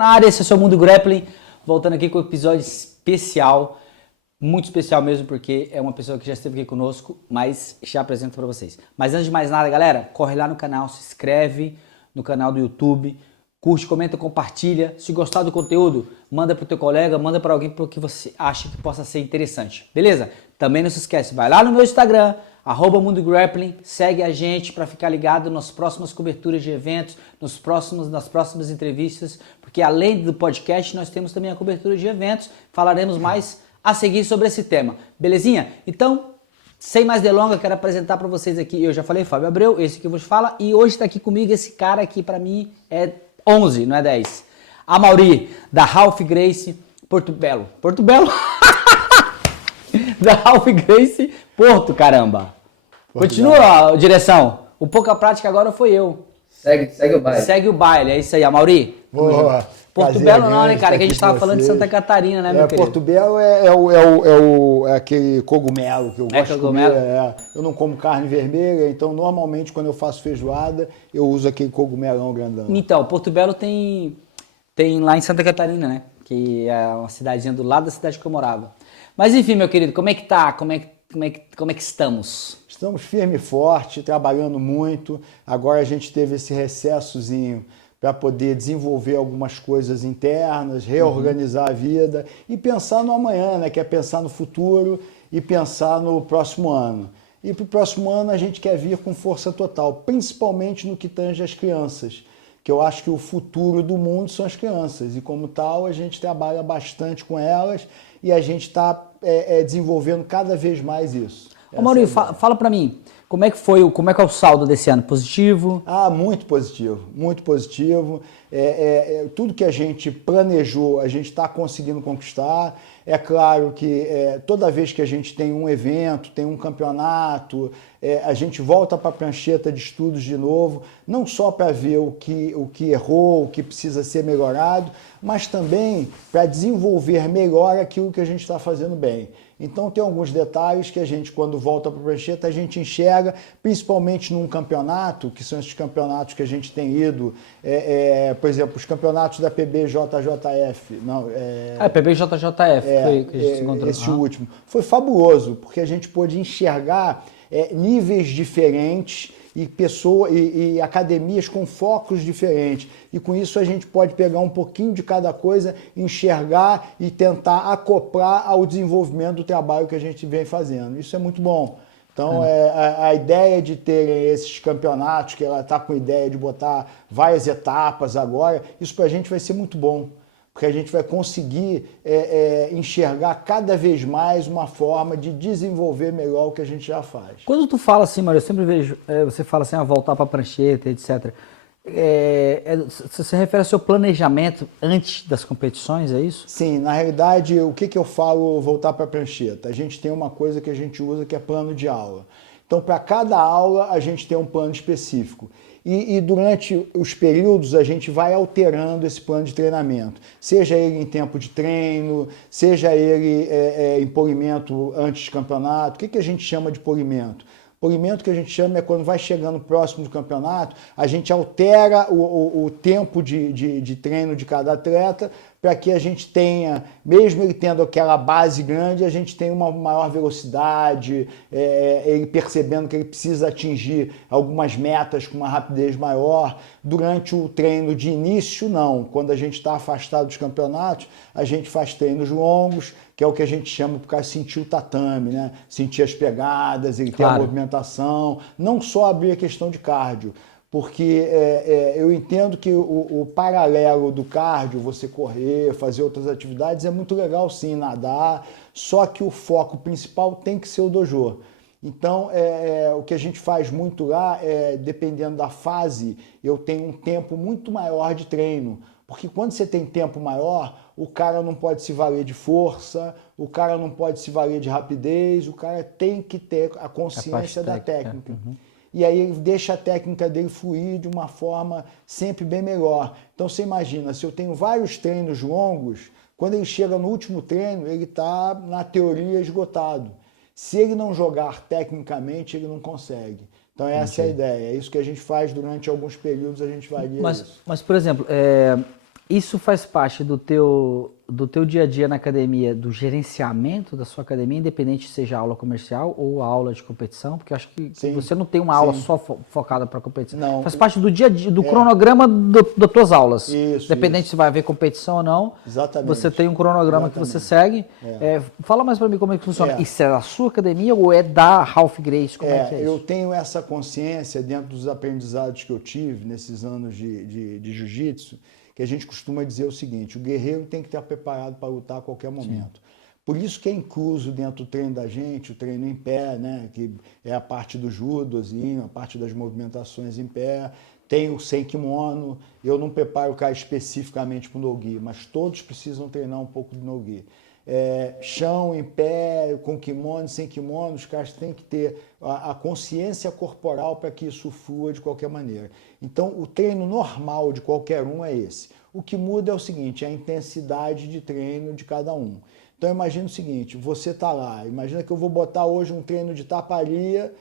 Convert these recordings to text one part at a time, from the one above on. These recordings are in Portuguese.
na área, esse é o seu Mundo Grappling, voltando aqui com um episódio especial, muito especial mesmo, porque é uma pessoa que já esteve aqui conosco, mas já apresento para vocês. Mas antes de mais nada, galera, corre lá no canal, se inscreve no canal do YouTube, curte, comenta, compartilha. Se gostar do conteúdo, manda pro teu colega, manda para alguém que você acha que possa ser interessante, beleza? Também não se esquece, vai lá no meu Instagram, @Mundo Grappling, segue a gente para ficar ligado nas próximas coberturas de eventos, nas próximas entrevistas, porque além do podcast, nós temos também a cobertura de eventos, falaremos mais a seguir sobre esse tema, belezinha? Então, sem mais delongas, quero apresentar para vocês aqui, eu já falei, Fábio Abreu, esse que vos fala, e hoje está aqui comigo esse cara aqui, para mim, é 11, não é 10. Amaury, da Ralph Gracie, Porto Belo. Porto Belo? Da Ralph Gracie, Porto, caramba. Continua, direção. O pouca prática agora foi eu. Segue o baile. Segue o baile, é isso aí, Amaury. Boa. Porto Belo não, né, cara? Que a gente tava falando de Santa Catarina, né, meu querido? Porto Belo é aquele cogumelo que eu gosto de comer. Eu não como carne vermelha, então normalmente quando eu faço feijoada, eu uso aquele cogumelão grandão. Então, Porto Belo tem lá em Santa Catarina, né? Que é uma cidadezinha do lado da cidade que eu morava. Mas enfim, meu querido, como é que tá? Como é que estamos? Estamos firme e forte, trabalhando muito. Agora a gente teve esse recessozinho para poder desenvolver algumas coisas internas, reorganizar a vida e pensar no amanhã, né? Que é pensar no futuro e pensar no próximo ano. E para o próximo ano a gente quer vir com força total, principalmente no que tange as crianças, que eu acho que o futuro do mundo são as crianças e como tal a gente trabalha bastante com elas e a gente está desenvolvendo cada vez mais isso. Ô Maurício, fala para mim, como é que é o saldo desse ano? Positivo? Muito positivo, muito positivo. Tudo que a gente planejou, a gente está conseguindo conquistar. É claro que toda vez que a gente tem um evento, tem um campeonato, a gente volta para a prancheta de estudos de novo, não só para ver o que errou, o que precisa ser melhorado, mas também para desenvolver melhor aquilo que a gente está fazendo bem. Então tem alguns detalhes que a gente, quando volta para a prancheta, a gente enxerga, principalmente num campeonato, que são esses campeonatos que a gente tem ido, por exemplo, os campeonatos da PBJJF. PBJJF foi que a gente se encontrou. Esse último. Foi fabuloso, porque a gente pôde enxergar níveis diferentes e academias com focos diferentes. E com isso a gente pode pegar um pouquinho de cada coisa, enxergar e tentar acoplar ao desenvolvimento do trabalho que a gente vem fazendo. Isso é muito bom. Então, a ideia de ter esses campeonatos, que ela está com a ideia de botar várias etapas agora, isso para a gente vai ser muito bom. Porque a gente vai conseguir enxergar cada vez mais uma forma de desenvolver melhor o que a gente já faz. Quando tu fala assim, Mário, eu sempre vejo, você fala assim, voltar para a prancheta, etc. Você se refere ao seu planejamento antes das competições, é isso? Sim, na realidade, o que eu falo voltar para a prancheta? A gente tem uma coisa que a gente usa que é plano de aula. Então, para cada aula, a gente tem um plano específico. E durante os períodos a gente vai alterando esse plano de treinamento, seja ele em tempo de treino, seja ele em polimento antes de campeonato. O que a gente chama de polimento? Polimento que a gente chama é quando vai chegando próximo do campeonato, a gente altera o tempo de treino de cada atleta para que a gente tenha, mesmo ele tendo aquela base grande, a gente tenha uma maior velocidade, ele percebendo que ele precisa atingir algumas metas com uma rapidez maior. Durante o treino de início, não. Quando a gente está afastado dos campeonatos, a gente faz treinos longos, que é o que a gente chama para sentir o tatame, né? Sentir as pegadas, ele ter a movimentação, não só abrir a questão de cardio. Porque eu entendo que o paralelo do cardio, você correr, fazer outras atividades, é muito legal sim, nadar, só que o foco principal tem que ser o dojo. Então, o que a gente faz muito lá, dependendo da fase, eu tenho um tempo muito maior de treino. Porque quando você tem tempo maior, o cara não pode se valer de força, o cara não pode se valer de rapidez, o cara tem que ter a consciência da técnica. Uhum. E aí ele deixa a técnica dele fluir de uma forma sempre bem melhor. Então você imagina, se eu tenho vários treinos longos, quando ele chega no último treino, ele está, na teoria, esgotado. Se ele não jogar tecnicamente, ele não consegue. Então essa é a ideia, é isso que a gente faz durante alguns períodos, a gente varia isso. Mas por exemplo, Isso faz parte do teu dia a dia na academia, do gerenciamento da sua academia, independente se seja aula comercial ou aula de competição, porque eu acho que Sim, você não tem uma aula sim. só focada para competição. Não. Faz parte do dia a dia, do cronograma das tuas aulas. Isso, Independente isso. se vai haver competição ou não, Exatamente. você tem um cronograma que você segue. Fala mais para mim como é que funciona. Isso é da sua academia ou é da Ralph Grace? Como é que é eu isso? tenho essa consciência dentro dos aprendizados que eu tive nesses anos de jiu-jitsu, que a gente costuma dizer o seguinte: o guerreiro tem que estar preparado para lutar a qualquer momento. Sim. Por isso que é incluso dentro do treino da gente, o treino em pé, né, que é a parte do judozinho, a parte das movimentações em pé. Tem o sem kimono. Eu não preparo o cara especificamente para o no-gi, mas todos precisam treinar um pouco de no-gi. Chão, em pé, com kimono, sem kimono, os caras têm que ter a consciência corporal para que isso flua de qualquer maneira. Então, o treino normal de qualquer um é esse. O que muda é o seguinte, é a intensidade de treino de cada um. Então, imagina o seguinte, você está lá, imagina que eu vou botar hoje um treino de taparia.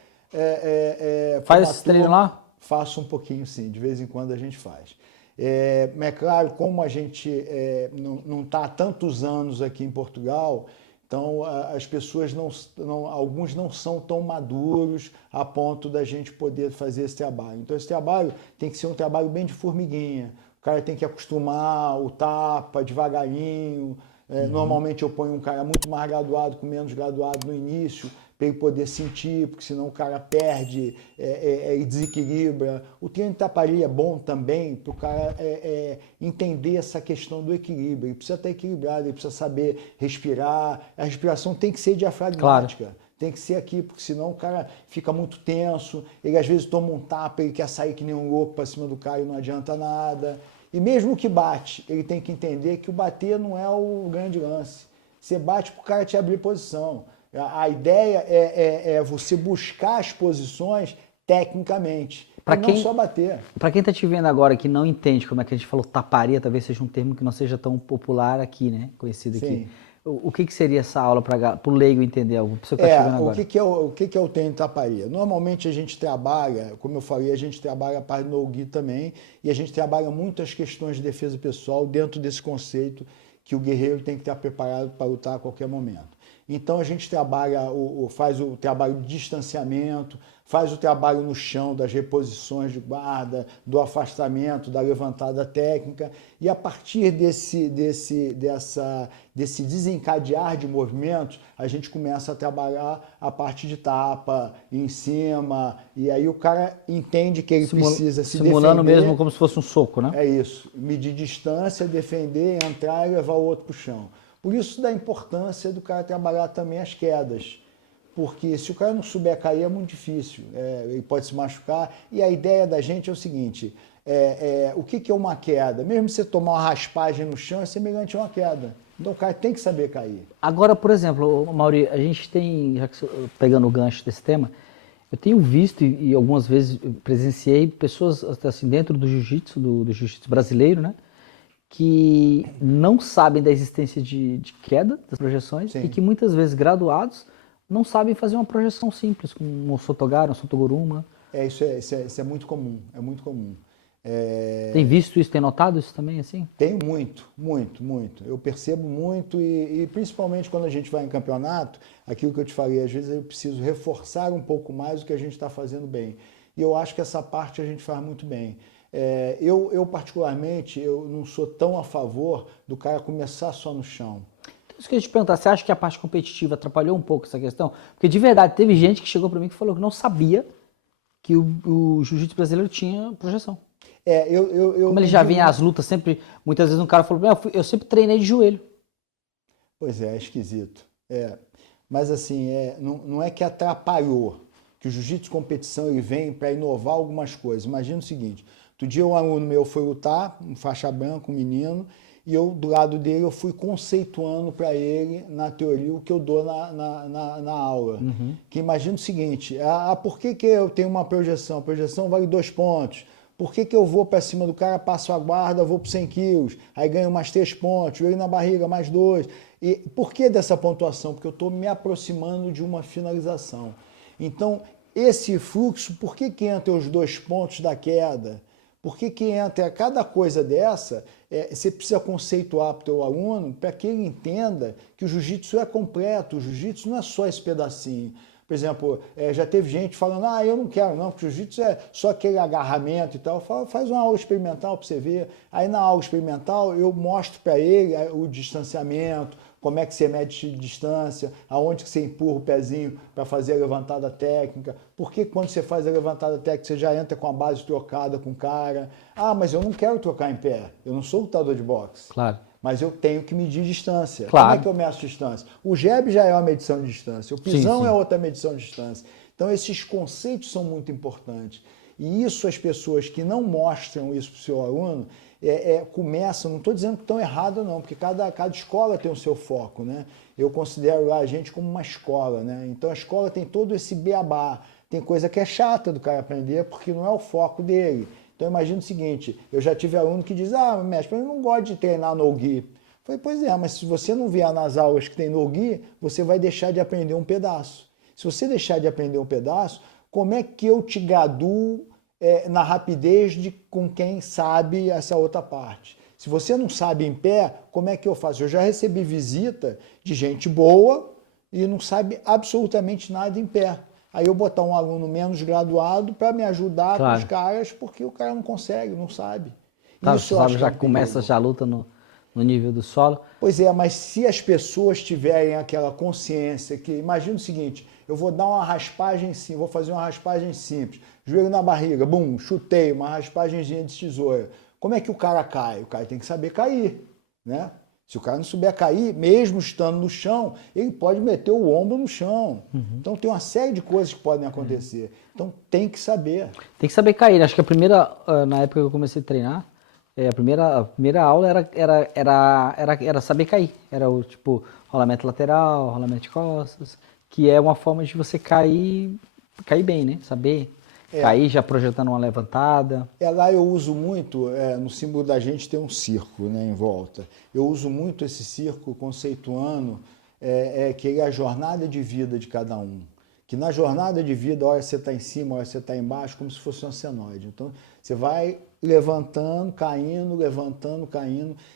Faz esse treino lá? Faço um pouquinho, sim, de vez em quando a gente faz. É claro, como a gente não está há tantos anos aqui em Portugal, então as pessoas alguns não são tão maduros a ponto da gente poder fazer esse trabalho. Então esse trabalho tem que ser um trabalho bem de formiguinha. O cara tem que acostumar o tapa devagarinho. Normalmente eu ponho um cara muito mais graduado com menos graduado no início, para ele poder sentir, porque senão o cara perde e desequilibra. O treino de taparia é bom também para o cara entender essa questão do equilíbrio. Ele precisa estar equilibrado, ele precisa saber respirar. A respiração tem que ser diafragmática. Claro. Tem que ser aqui, porque senão o cara fica muito tenso, ele às vezes toma um tapa, ele quer sair que nem um louco para cima do cara e não adianta nada. E mesmo que bate, ele tem que entender que o bater não é o grande lance. Você bate para o cara te abrir posição. A ideia é você buscar as posições tecnicamente, não só bater. Para quem está te vendo agora que não entende como é que a gente falou taparia, talvez seja um termo que não seja tão popular aqui, né? Conhecido aqui. Sim. O que seria essa aula para o leigo entender? A pessoa que está te vendo agora. O que é o treino de taparia? Normalmente a gente trabalha, como eu falei, a gente trabalha a parte do no-gi também, e a gente trabalha muito as questões de defesa pessoal dentro desse conceito que o guerreiro tem que estar preparado para lutar a qualquer momento. Então a gente trabalha, faz o trabalho de distanciamento, faz o trabalho no chão das reposições de guarda, do afastamento, da levantada técnica, e a partir desse desencadear de movimentos, a gente começa a trabalhar a parte de tapa, em cima, e aí o cara entende que ele precisa se defender. Simulando mesmo como se fosse um soco, né? É isso, medir distância, defender, entrar e levar o outro para o chão. Por isso da importância do cara trabalhar também as quedas, porque se o cara não souber cair é muito difícil, ele pode se machucar, e a ideia da gente é o seguinte, o que é uma queda? Mesmo você tomar uma raspagem no chão é semelhante a uma queda, então o cara tem que saber cair. Agora, por exemplo, Mauri, a gente tem, já que pegando o gancho desse tema, eu tenho visto e algumas vezes presenciei pessoas assim, dentro do jiu-jitsu, do jiu-jitsu brasileiro, né? Que não sabem da existência de queda das projeções. Sim. E que muitas vezes graduados não sabem fazer uma projeção simples, como um sotogari, um sotogoruma. Isso é muito comum, é muito comum. Tem visto isso, tem notado isso também, assim? Tenho muito. Eu percebo muito e principalmente quando a gente vai em campeonato, aquilo que eu te falei, às vezes eu preciso reforçar um pouco mais o que a gente está fazendo bem. E eu acho que essa parte a gente faz muito bem. Eu particularmente, eu não sou tão a favor do cara começar só no chão. Então, isso que eu ia te perguntar, você acha que a parte competitiva atrapalhou um pouco essa questão? Porque de verdade, teve gente que chegou para mim que falou que não sabia que o jiu-jitsu brasileiro tinha projeção. Como ele já vinha às lutas sempre, muitas vezes um cara falou, eu sempre treinei de joelho. Pois é esquisito. Mas assim, não é que atrapalhou, que o jiu-jitsu competição ele vem para inovar algumas coisas. Imagina o seguinte, outro dia um aluno meu foi lutar, um faixa branca, um menino, e eu, do lado dele, eu fui conceituando para ele, na teoria, o que eu dou na aula. Uhum. Que imagina o seguinte, por que eu tenho uma projeção? A projeção vale 2 pontos. Por que eu vou para cima do cara, passo a guarda, vou para 100 quilos, aí ganho mais 3 pontos, joelho na barriga, mais 2. E por que dessa pontuação? Porque eu estou me aproximando de uma finalização. Então, esse fluxo, por que entra os 2 pontos da queda? Por que que entra cada coisa dessa, você precisa conceituar para o teu aluno para que ele entenda que o jiu-jitsu é completo, o jiu-jitsu não é só esse pedacinho. Por exemplo, já teve gente falando, eu não quero não, porque o jiu-jitsu é só aquele agarramento e tal. Eu falo, faz uma aula experimental para você ver. Aí na aula experimental eu mostro para ele o distanciamento, como é que você mede distância, aonde que você empurra o pezinho para fazer a levantada técnica, por que quando você faz a levantada técnica você já entra com a base trocada com o cara. Mas eu não quero trocar em pé, eu não sou lutador de boxe. Claro. Mas eu tenho que medir distância. Claro. Como é que eu meço distância? O jab já é uma medição de distância, o pisão é outra medição de distância. Então esses conceitos são muito importantes. E isso as pessoas que não mostram isso para o seu aluno, começam, não estou dizendo que estão errados não, porque cada escola tem o seu foco, né? Eu considero lá a gente como uma escola, né? Então a escola tem todo esse beabá, tem coisa que é chata do cara aprender porque não é o foco dele. Então imagina o seguinte, eu já tive aluno que diz, mestre, eu não gosto de treinar no-gi. Falei, pois é, mas se você não vier nas aulas que tem no-gi, você vai deixar de aprender um pedaço. Se você deixar de aprender um pedaço, como é que eu te graduo na rapidez com quem sabe essa outra parte? Se você não sabe em pé, como é que eu faço? Eu já recebi visita de gente boa e não sabe absolutamente nada em pé. Aí eu botar um aluno menos graduado para me ajudar com os caras, porque o cara não consegue, não sabe. Isso sabe, já começa já a luta no nível do solo. Pois é, mas se as pessoas tiverem aquela consciência que, imagina o seguinte, eu vou dar uma raspagem sim, vou fazer uma raspagem simples, joelho na barriga, bum, chutei, uma raspagemzinha de tesoura. Como é que o cara cai? O cara tem que saber cair, né? Se o cara não souber cair, mesmo estando no chão, ele pode meter o ombro no chão. Então tem uma série de coisas que podem acontecer. Então tem que saber. Tem que saber cair. Acho que a primeira, na época que eu comecei a treinar, a primeira aula era saber cair. Era o tipo rolamento lateral, rolamento de costas, que é uma forma de você cair bem, né? Saber cair já projetando uma levantada. Lá eu uso muito, no símbolo da gente tem um círculo, né, em volta. Eu uso muito esse círculo conceituando que ele é a jornada de vida de cada um. Que na jornada de vida, hora você está em cima, hora você está embaixo, como se fosse um senoide. Então você vai levantando, caindo.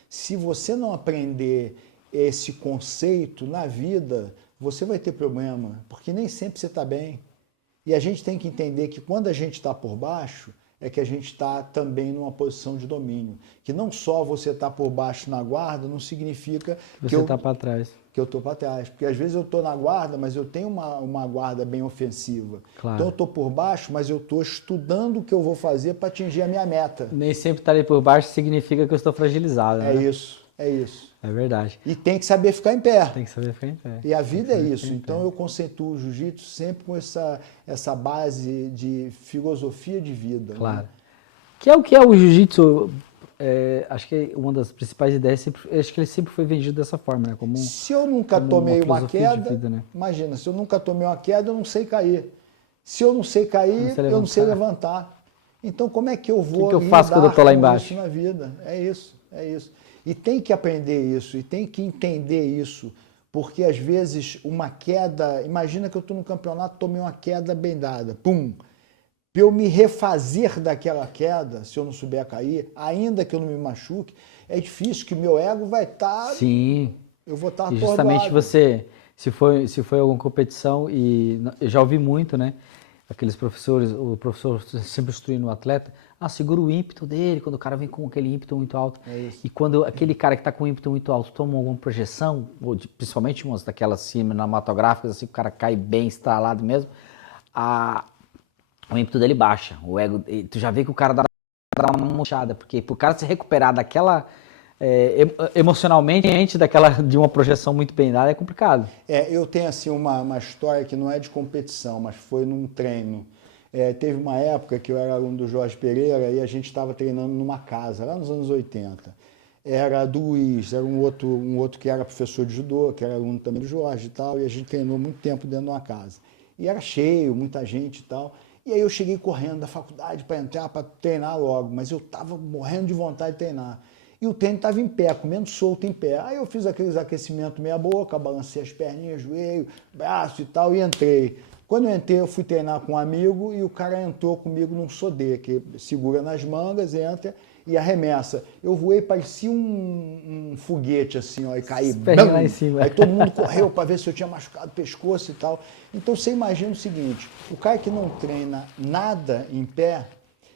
Se você não aprender esse conceito na vida, você vai ter problema, porque nem sempre você está bem. E a gente tem que entender que quando a gente está por baixo, é que a gente está também numa posição de domínio. Que não só você está por baixo na guarda, não significa que você está para trás. Que eu estou para trás. Porque às vezes eu estou na guarda, mas eu tenho uma guarda bem ofensiva. Claro. Então eu estou por baixo, mas eu estou estudando o que eu vou fazer para atingir a minha meta. Nem sempre estar ali por baixo significa que eu estou fragilizado. É né? isso. É isso. É verdade. E tem que saber ficar em pé. Tem que saber ficar em pé. E a vida é isso. Então eu conceituo o jiu-jitsu sempre com essa base de filosofia de vida. Claro. Né? Que é o que é o jiu-jitsu? Acho que uma das principais ideias, acho que ele sempre foi vendido dessa forma, né? Como, se eu nunca tomei uma queda, vida, né? Imagina, se eu nunca tomei uma queda, eu não sei cair. Se eu não sei cair, eu não sei levantar. Então como é que eu vou que eu faço quando eu tô lá embaixo? Isso na vida? É isso. E tem que aprender isso, e tem que entender isso, porque às vezes uma queda, imagina que eu estou no campeonato, tomei uma queda bem dada, pum! Para eu me refazer daquela queda, se eu não souber cair, ainda que eu não me machuque, é difícil, que meu ego vai estar... Sim. Eu vou estar atordoado. Justamente você, se foi alguma competição, e eu já ouvi muito, né? Aqueles professores, o professor sempre instruindo o atleta, segura o ímpeto dele, quando o cara vem com aquele ímpeto muito alto. E quando aquele cara que está com o ímpeto muito alto toma alguma projeção, principalmente umas daquelas cinematográficas, assim, que o cara cai bem instalado mesmo, o ímpeto dele baixa, o ego, tu já vê que o cara dá uma murchada, porque pro cara se recuperar daquela... emocionalmente, de uma projeção muito bem dada, é complicado. Eu tenho assim uma história que não é de competição, mas foi num treino. Teve uma época que eu era aluno do Jorge Pereira e a gente estava treinando numa casa, lá nos anos 80. Era do Luiz, era um outro que era professor de judô, que era aluno também do Jorge e tal, e a gente treinou muito tempo dentro de uma casa. E era cheio, muita gente e tal. E aí eu cheguei correndo da faculdade para entrar, para treinar logo, mas eu estava morrendo de vontade de treinar. E o treino estava em pé, comendo solto em pé. Aí eu fiz aqueles aquecimentos meia boca, balancei as perninhas, joelho, braço e tal, e entrei. Quando eu entrei, eu fui treinar com um amigo e o cara entrou comigo num sodê, que segura nas mangas, entra e arremessa. Eu voei, parecia um foguete assim, ó, e caí. Lá em cima. Aí todo mundo correu para ver se eu tinha machucado o pescoço e tal. Então você imagina o seguinte, o cara que não treina nada em pé,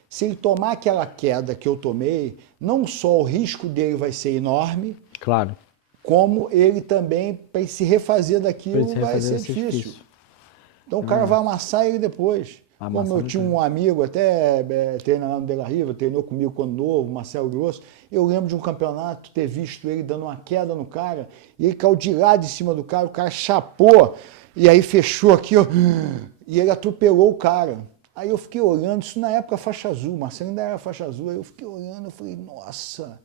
se ele tomar aquela queda que eu tomei, não só o risco dele vai ser enorme, Claro. como ele também, para se refazer daquilo, vai ser difícil. Então o cara vai amassar ele depois. Como eu tinha um amigo, até treina lá no Dela Riva, treinou comigo quando novo, Marcelo Grosso, eu lembro de um campeonato, ter visto ele dando uma queda no cara, e ele caiu de lado em cima do cara, o cara chapou, e aí fechou aqui, ó, e ele atropelou o cara. Aí eu fiquei olhando, isso na época faixa azul, Marcelo ainda era faixa azul, aí eu fiquei olhando, eu falei, nossa...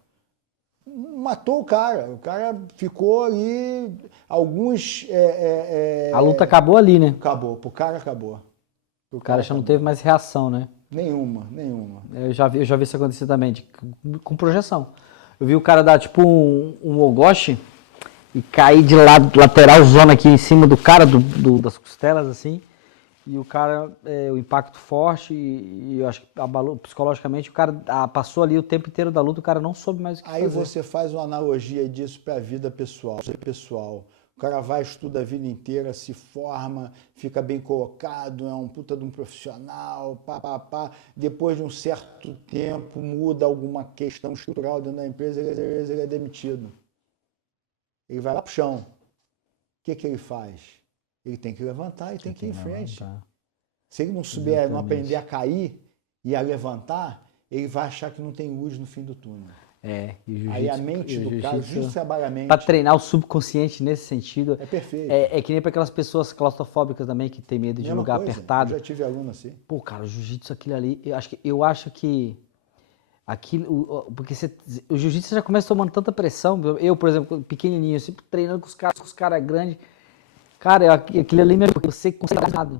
Matou o cara ficou ali, alguns... A luta acabou ali, né? Acabou, pro cara acabou. O cara já não teve mais reação, né? Nenhuma. Eu já vi isso acontecer também, com projeção. Eu vi o cara dar tipo um ogoshi e cair de lado, lateral, zona aqui em cima do cara, das costelas, assim. E o cara, o impacto forte, e eu acho que abalou psicologicamente, o cara passou ali o tempo inteiro da luta, o cara não soube mais o que fazer. Aí você faz uma analogia disso para a vida pessoal. O cara vai, estuda a vida inteira, se forma, fica bem colocado, é um puta de um profissional, Depois de um certo tempo, muda alguma questão estrutural dentro da empresa, ele é demitido. Ele vai lá pro chão. O que ele faz? Ele tem que levantar e tem que ir em frente. Se ele não souber, não aprender a cair e a levantar, ele vai achar que não tem luz no fim do túnel. Aí a mente do cara, o jiu-jitsu trabalha a mente. Para treinar o subconsciente nesse sentido. É perfeito. É que nem para aquelas pessoas claustrofóbicas também, que tem medo de Mesma lugar coisa, apertado. Eu já tive aluno assim. Pô, cara, o jiu-jitsu, aquilo ali, eu acho que aquilo, porque o jiu-jitsu já começa tomando tanta pressão. Eu, por exemplo, pequenininho, sempre treinando com os caras grandes. Cara, aquilo ali mesmo, você consegue nada.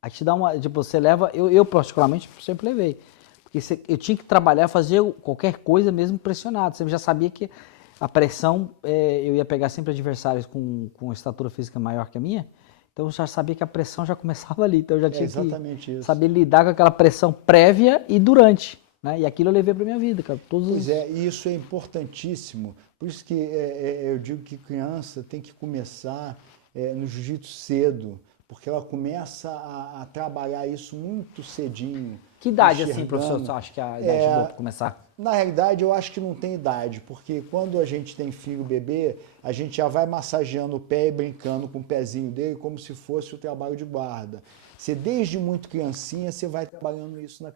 Aí te dá uma, tipo, você leva, eu particularmente sempre levei. Porque eu tinha que trabalhar, fazer qualquer coisa mesmo pressionado. Você já sabia que a pressão, eu ia pegar sempre adversários com estatura física maior que a minha. Então eu já sabia que a pressão já começava ali. Então eu já tinha que saber lidar com aquela pressão prévia e durante. Né? E aquilo eu levei para minha vida, cara. Pois é, e isso é importantíssimo. Por isso que eu digo que criança tem que começar no jiu-jitsu cedo, porque ela começa a trabalhar isso muito cedinho. Que idade, assim, professor, você acha que é a idade boa para começar? Na realidade, eu acho que não tem idade, porque quando a gente tem filho bebê, a gente já vai massageando o pé e brincando com o pezinho dele como se fosse o trabalho de guarda. Você, desde muito criancinha, você vai trabalhando isso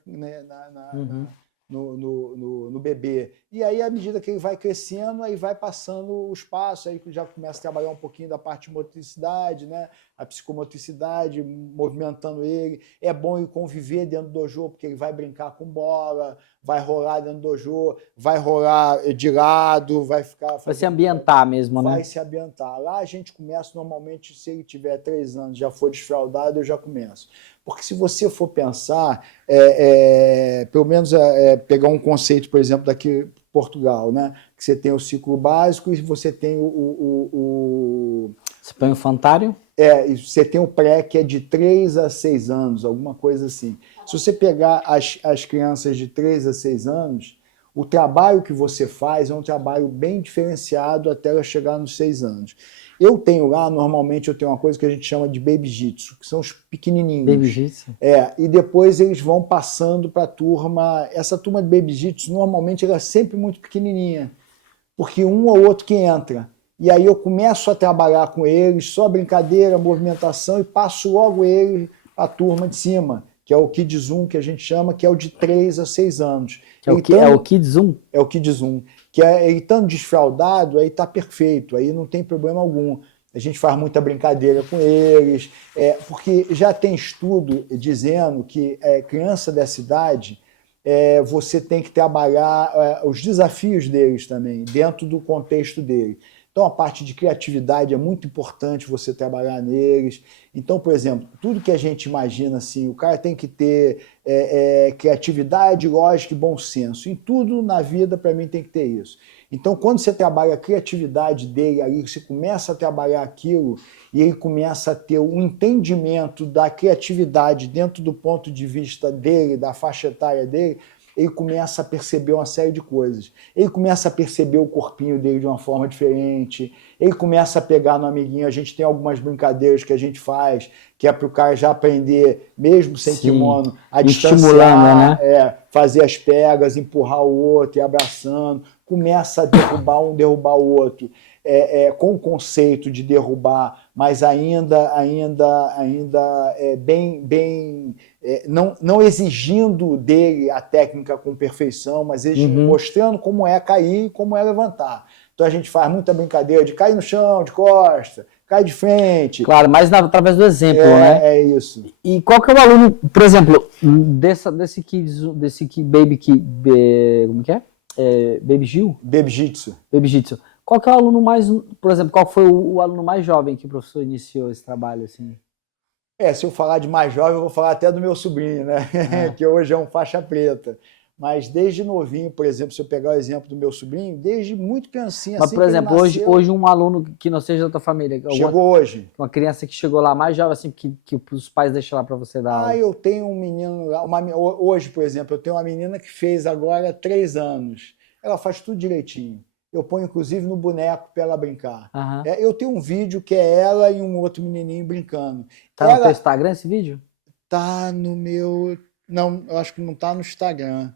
no bebê. E aí, à medida que ele vai crescendo, aí vai passando os passos, aí já começa a trabalhar um pouquinho da parte de motricidade, né? A psicomotricidade, movimentando ele. É bom ele conviver dentro do dojo, porque ele vai brincar com bola, vai rolar dentro do dojo, vai rolar de lado, vai ficar... Vai se ambientar mesmo, né? Vai se ambientar. Lá a gente começa, normalmente, se ele tiver 3 anos, já for desfraldado, eu já começo. Porque se você for pensar, pelo menos pegar um conceito, por exemplo, daqui em Portugal, né? Que você tem o ciclo básico e você tem Você põe o infantário? E você tem o pré, que é de 3 a 6 anos, alguma coisa assim. Se você pegar as crianças de 3 a 6 anos, o trabalho que você faz é um trabalho bem diferenciado até ela chegar nos 6 anos. Eu tenho lá, normalmente, eu tenho uma coisa que a gente chama de baby jitsu, que são os pequenininhos. Baby jitsu? E depois eles vão passando para a turma. Essa turma de baby jitsu, normalmente, ela é sempre muito pequenininha, porque um ou outro que entra. E aí eu começo a trabalhar com eles, só brincadeira, movimentação, e passo logo ele para a turma de cima, que é o Kids 1, que a gente chama, que é o de 3 a 6 anos. É o Kids 1? É o Kids 1. Que ele estando desfraldado, aí está perfeito, aí não tem problema algum. A gente faz muita brincadeira com eles, porque já tem estudo dizendo que criança dessa idade, você tem que trabalhar os desafios deles também, dentro do contexto dele. Então, a parte de criatividade é muito importante você trabalhar neles. Então, por exemplo, tudo que a gente imagina assim, o cara tem que ter criatividade, lógica e bom senso. Em tudo na vida, para mim, tem que ter isso. Então, quando você trabalha a criatividade dele, aí você começa a trabalhar aquilo e ele começa a ter um entendimento da criatividade dentro do ponto de vista dele, da faixa etária dele, ele começa a perceber uma série de coisas. Ele começa a perceber o corpinho dele de uma forma diferente, ele começa a pegar no amiguinho, a gente tem algumas brincadeiras que a gente faz, que é para o cara já aprender, mesmo sem kimono, a distanciar, fazer as pegas, empurrar o outro, ir abraçando, começa a derrubar um, derrubar o outro, com o conceito de derrubar, mas ainda não exigindo dele a técnica com perfeição, mas mostrando como é cair e como é levantar. Então a gente faz muita brincadeira de cair no chão, de costa, cai de frente. Claro, mas através do exemplo, né? É isso. E qual que é o aluno, por exemplo, desse Baby como que é? Baby Gil? Baby Jitsu. Baby Jitsu. Qual que é o aluno mais, por exemplo, qual foi o aluno mais jovem que o professor iniciou esse trabalho, assim? Se eu falar de mais jovem, eu vou falar até do meu sobrinho, né? Que hoje é um faixa preta. Mas desde novinho, por exemplo, se eu pegar o exemplo do meu sobrinho, desde muito criancinha. Mas, por exemplo, hoje um aluno que não seja da tua família. Chegou hoje. Uma criança que chegou lá mais jovem, assim, que os pais deixam lá para você dar aula. Eu tenho um menino lá. Hoje, por exemplo, eu tenho uma menina que fez agora 3 anos. Ela faz tudo direitinho. Eu ponho, inclusive, no boneco para ela brincar. Eu tenho um vídeo que é ela e um outro menininho brincando. Tá no teu Instagram esse vídeo? Tá no meu... Não, eu acho que não tá no Instagram.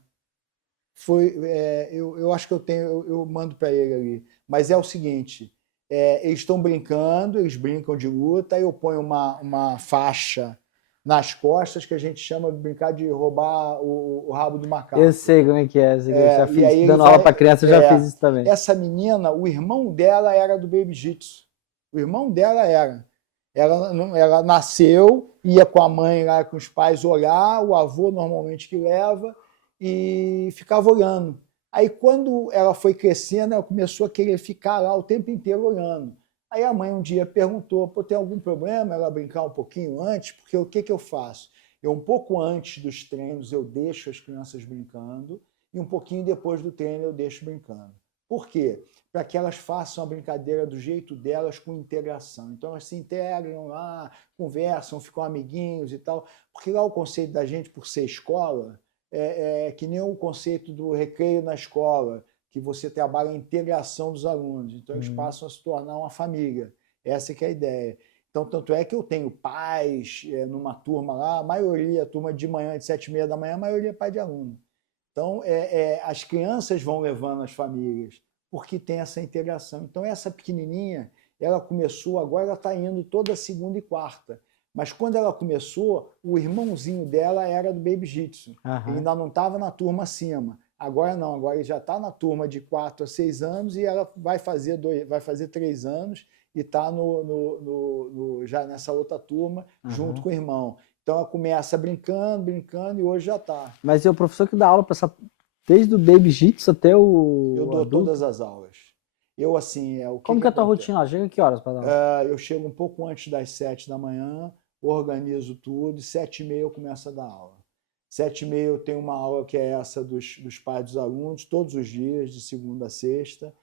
Eu acho que eu tenho, eu mando para ele ali. Mas é o seguinte, eles estão brincando, eles brincam de luta, aí eu ponho uma faixa nas costas que a gente chama de brincar de roubar o rabo do macaco. Eu sei como é que é. Já fiz, dando aula para criança, eu já fiz isso também. Essa menina, o irmão dela era do Baby Jitsu. O irmão dela era. Ela nasceu, ia com a mãe lá, com os pais olhar, o avô normalmente que leva, e ficava olhando. Aí, quando ela foi crescendo, ela começou a querer ficar lá o tempo inteiro olhando. Aí a mãe um dia perguntou, tem algum problema ela brincar um pouquinho antes? Porque o que eu faço? Um pouco antes dos treinos, eu deixo as crianças brincando, e um pouquinho depois do treino eu deixo brincando. Por quê? Para que elas façam a brincadeira do jeito delas, com integração. Então elas se integram lá, conversam, ficam amiguinhos e tal. Porque lá o conceito da gente, por ser escola, que nem o conceito do recreio na escola, que você trabalha a integração dos alunos. Então eles passam a se tornar uma família. Essa que é a ideia. Então, tanto é que eu tenho pais numa turma lá, a maioria, a turma de manhã, de 7h30 da manhã, a maioria é pai de aluno. Então, as crianças vão levando as famílias, porque tem essa integração. Então, essa pequenininha, ela começou, agora ela está indo toda segunda e quarta. Mas quando ela começou, o irmãozinho dela era do Baby Jitsu. Ele ainda não estava na turma acima. Agora não, agora ele já está na turma de 4 a 6 anos e ela vai fazer 3 anos e está já nessa outra turma, junto com o irmão. Então ela começa brincando e hoje já está. Mas é o professor que dá aula para desde o Baby Jitsu até o Eu dou adulto? todas as aulas. Eu, assim, Como que é a tua rotina? Chega que horas para dar aula? Eu chego um pouco antes das 7 da manhã, organizo tudo, e 7h30 eu começo a dar aula. 7h30 eu tenho uma aula que é essa dos pais dos alunos, todos os dias, de segunda a sexta,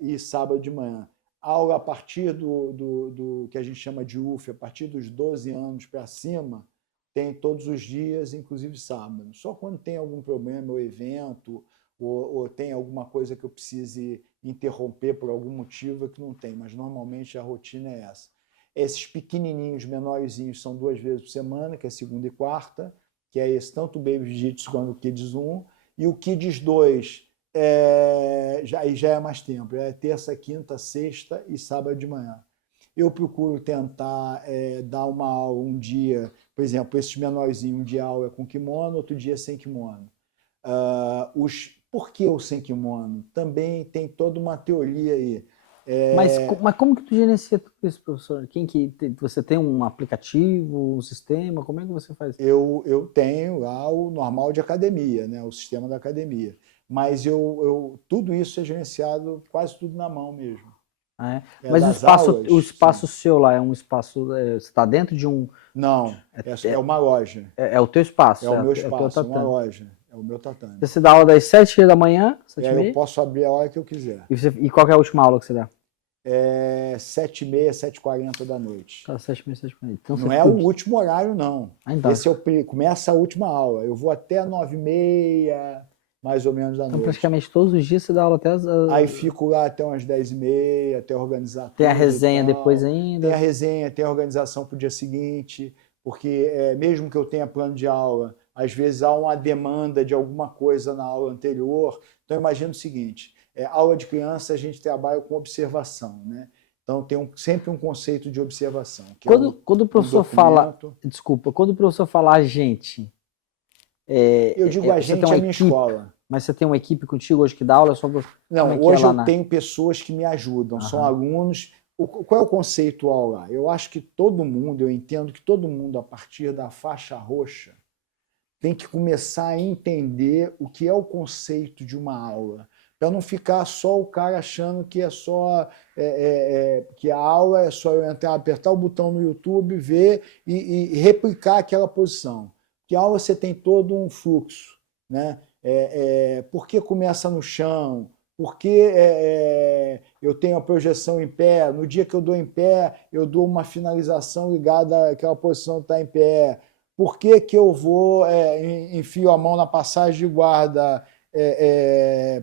e sábado de manhã. Aula a partir do que a gente chama de UF, a partir dos 12 anos para cima, tem todos os dias, inclusive sábado. Só quando tem algum problema ou evento, ou tem alguma coisa que eu precise interromper por algum motivo, é que não tem. Mas normalmente a rotina é essa. Esses pequenininhos, menorzinhos, são 2 vezes por semana, que é segunda e quarta, que é esse, tanto o Baby Jitsu quanto o Kids 1. E o Kids 2 já é mais tempo, é terça, quinta, sexta e sábado de manhã. Eu procuro tentar dar uma aula um dia, por exemplo, esses menorzinhos, um dia aula com kimono, outro dia sem kimono. Por que o sem kimono? Também tem toda uma teoria aí. Mas como que tu gerencia tudo isso, professor? Você tem um aplicativo, um sistema? Como é que você faz? Eu tenho lá o normal de academia, né? O sistema da academia. Mas tudo isso é gerenciado quase tudo na mão mesmo. Mas o espaço seu lá é um espaço... você está dentro de um... Não, é uma loja. É o teu espaço. É o meu espaço, é uma loja. É o meu tatame. Você dá aula das 7 da manhã, E 7 e aí eu meia? posso abrir a hora que eu quiser. E qual que é a última aula que você dá? 7h30, 7h40 da noite. Tá, 7h30, 7h40. Então Não você é fica o último horário, não. Ah, então. Esse começa a última aula. Eu vou até 9h30, mais ou menos, da Então, noite. praticamente todos os dias você dá aula até Aí fico lá até umas 10h30, até organizar tudo. Tem a resenha e tal. depois ainda. Tem a resenha, tem a organização para o dia seguinte, porque mesmo que eu tenha plano de aula, às vezes há uma demanda de alguma coisa na aula anterior. Então, imagina o seguinte, aula de criança a gente trabalha com observação, né? Então, tem sempre um conceito de observação. Que Quando o professor fala... Desculpa, quando o professor fala a gente... eu digo a gente, a minha escola. Mas você tem uma equipe contigo hoje que dá aula? Não, hoje eu tenho pessoas que me ajudam, são alunos. Qual é o conceitual lá? Eu acho que todo mundo, eu entendo que todo mundo, a partir da faixa roxa, tem que começar a entender o que é o conceito de uma aula, para não ficar só o cara achando que é só que a aula é só eu entrar, apertar o botão no YouTube, ver e replicar aquela posição. Que a aula você tem todo um fluxo, né? Por que começa no chão? Por que eu tenho a projeção em pé? No dia que eu dou em pé, eu dou uma finalização ligada àquela posição que está em pé. Por que eu vou, enfio a mão na passagem de guarda,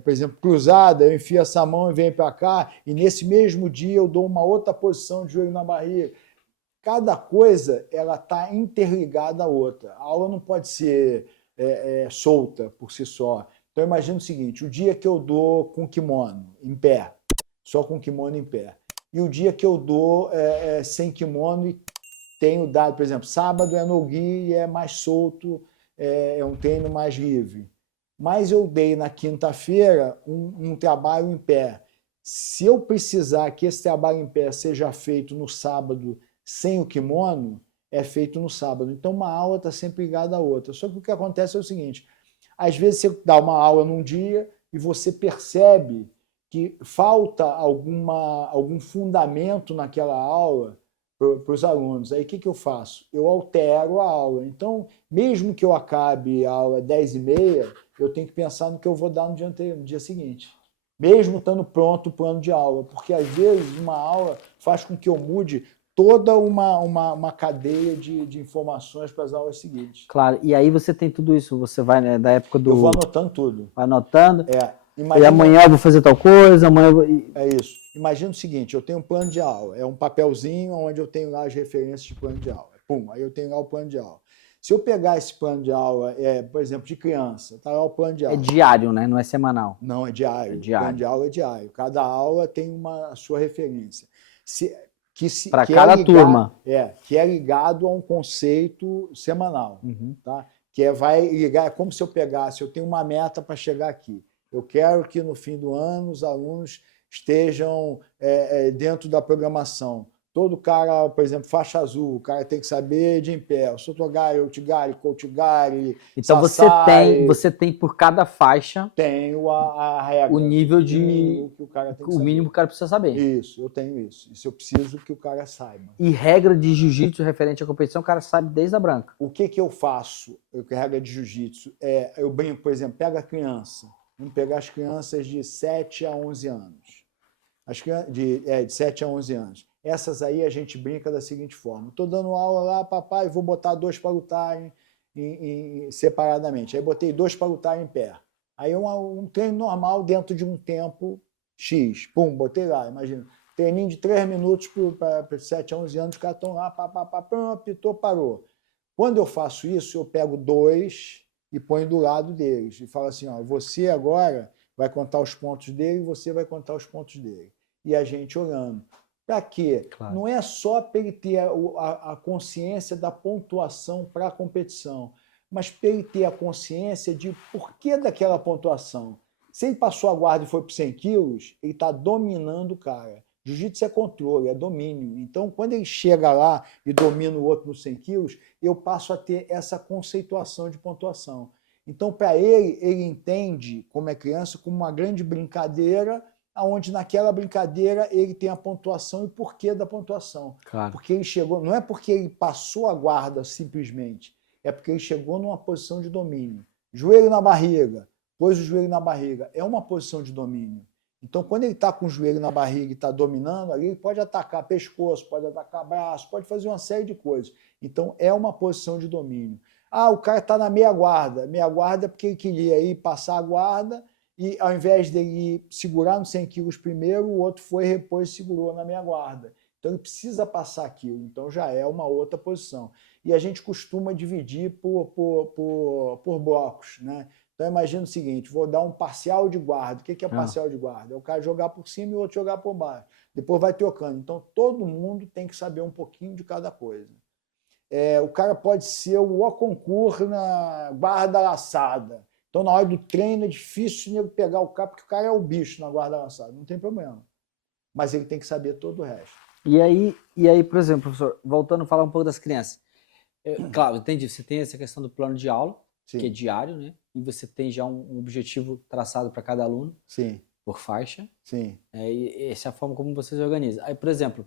por exemplo, cruzada, eu enfio essa mão e venho para cá, e nesse mesmo dia eu dou uma outra posição de joelho na barriga. Cada coisa ela está interligada à outra. A aula não pode ser solta por si só. Então, imagina o seguinte, o dia que eu dou com kimono, em pé, só com kimono em pé, e o dia que eu dou sem kimono e tenho dado, por exemplo, sábado é no-gi e é mais solto, é um treino mais livre. Mas eu dei na quinta-feira um trabalho em pé. Se eu precisar que esse trabalho em pé seja feito no sábado sem o kimono, é feito no sábado. Então, uma aula está sempre ligada à outra. Só que o que acontece é o seguinte, às vezes você dá uma aula num dia e você percebe que falta algum fundamento naquela aula para os alunos. Aí o que eu faço? Eu altero a aula. Então, mesmo que eu acabe a aula 10h30, eu tenho que pensar no que eu vou dar no dia seguinte. Mesmo estando pronto o plano de aula. Porque, às vezes, uma aula faz com que eu mude toda uma cadeia de informações para as aulas seguintes. Claro, e aí você tem tudo isso, você vai, né, da época do... Eu vou anotando tudo. Vai anotando. Imagina... E amanhã eu vou fazer tal coisa, amanhã eu vou... É isso. Imagina o seguinte, eu tenho um plano de aula, é um papelzinho onde eu tenho lá as referências de plano de aula. Pum, aí eu tenho lá o plano de aula. Se eu pegar esse plano de aula, por exemplo, de criança, tá lá o plano de aula. É diário, né? Não é semanal. Não, é diário. É diário. O plano de aula é diário. Cada aula tem a sua referência. Para cada turma. Que é ligado a um conceito semanal. Tá? Vai ligar, é como se eu pegasse, eu tenho uma meta para chegar aqui. Eu quero que no fim do ano os alunos estejam dentro da programação. Todo cara, por exemplo, faixa azul, o cara tem que saber de em pé. O Sotogari, Outigari, Koutigari, então Sasai, você tem por cada faixa... Tenho a regra. O nível de... mínimo que o cara tem que o mínimo que o cara precisa saber. Isso, eu tenho isso. Isso eu preciso que o cara saiba. E regra de jiu-jitsu referente à competição, o cara sabe desde a branca. O que eu faço? Regra de jiu-jitsu. Eu brinco, por exemplo, pega a criança. Vamos pegar as crianças de 7 a 11 anos. De 7 a 11 anos. Essas aí a gente brinca da seguinte forma. Estou dando aula lá, papai, vou botar 2 para lutarem separadamente. Aí botei 2 para lutarem em pé. Aí um treino normal dentro de um tempo X. Pum, botei lá, imagina. Treininho de 3 minutos para 7 a 11 anos, os caras estão lá, apitou, parou. Quando eu faço isso, eu pego 2 e ponho do lado deles. E falo assim, ó, você agora vai contar os pontos dele e você vai contar os pontos dele. E a gente olhando. Para quê? Claro. Não é só para ele ter a consciência da pontuação para a competição, mas para ele ter a consciência de porquê daquela pontuação. Se ele passou a guarda e foi para 100 quilos, ele está dominando o cara. Jiu-jitsu é controle, é domínio. Então, quando ele chega lá e domina o outro nos 100 quilos, eu passo a ter essa conceituação de pontuação. Então, para ele entende, como é criança, como uma grande brincadeira, onde naquela brincadeira ele tem a pontuação e porquê da pontuação. Claro. Porque ele chegou, não é porque ele passou a guarda simplesmente, é porque ele chegou numa posição de domínio. Joelho na barriga, pôs o joelho na barriga. É uma posição de domínio. Então, quando ele está com o joelho na barriga e está dominando, ali ele pode atacar pescoço, pode atacar braço, pode fazer uma série de coisas. Então, é uma posição de domínio. Ah, o cara está na meia guarda. Meia guarda é porque ele queria ir passar a guarda e, ao invés de ir segurar nos 100 quilos primeiro, o outro foi, repôs e segurou na meia guarda. Então, ele precisa passar aquilo. Então, já é uma outra posição. E a gente costuma dividir por blocos, né? Então, imagina o seguinte, vou dar um parcial de guarda. O que é parcial de guarda? É o cara jogar por cima e o outro jogar por baixo. Depois vai trocando. Então, todo mundo tem que saber um pouquinho de cada coisa. O cara pode ser o concurso na guarda laçada. Então, na hora do treino, é difícil pegar o cara, porque o cara é o bicho na guarda laçada. Não tem problema. Mas ele tem que saber todo o resto. E aí, por exemplo, professor, voltando a falar um pouco das crianças. Claro, entendi. Você tem essa questão do plano de aula, Sim. que é diário, né? E você tem já um objetivo traçado para cada aluno, Sim. por faixa. Sim. E essa é a forma como você se organiza. Aí, por exemplo,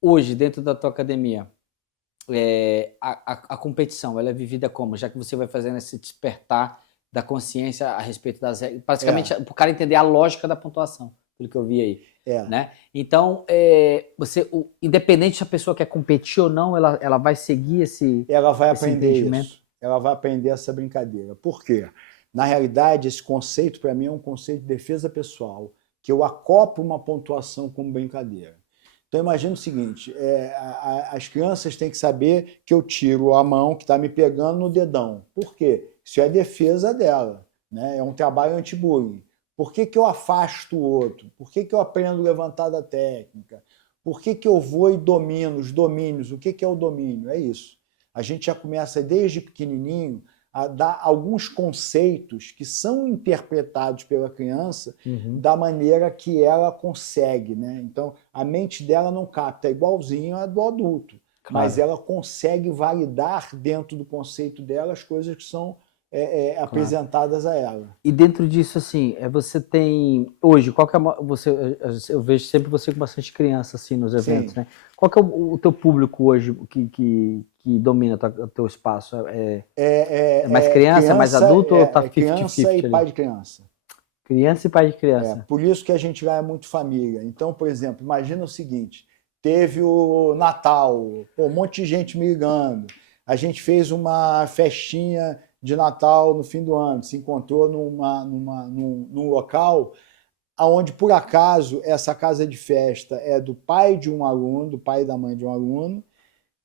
hoje, dentro da tua academia, a competição, ela é vivida como? Já que você vai fazendo esse despertar da consciência a respeito das regras, praticamente para o cara entender a lógica da pontuação, pelo que eu vi aí. Né? Então, independente se a pessoa quer competir ou não, ela vai seguir ela vai aprender isso. Ela vai aprender essa brincadeira. Por quê? Na realidade, esse conceito, para mim, é um conceito de defesa pessoal, que eu acoplo uma pontuação como brincadeira. Então, imagina o seguinte, as crianças têm que saber que eu tiro a mão que está me pegando no dedão. Por quê? Isso é defesa dela, né? É um trabalho anti-bullying. Por que eu afasto o outro? Por que eu aprendo a levantar da técnica? Por que eu vou e domino os domínios? O que é o domínio? É isso. A gente já começa desde pequenininho a dar alguns conceitos que são interpretados pela criança da maneira que ela consegue, né? Então, a mente dela não capta igualzinho a do adulto, mas ela consegue validar dentro do conceito dela as coisas que são apresentadas a ela. E dentro disso, assim, você tem... Hoje, qual que é eu vejo sempre você com bastante criança, assim, nos eventos, né? Qual que é o teu público hoje que domina o teu espaço? É mais criança, é mais adulto ou tá 50-50? Criança e pai de criança. Criança e pai de criança. Por isso que a gente lá é muito família. Então, por exemplo, imagina o seguinte, teve o Natal, um monte de gente me ligando, a gente fez uma festinha de Natal no fim do ano, se encontrou num local onde, por acaso, essa casa de festa é do pai de um aluno, do pai e da mãe de um aluno,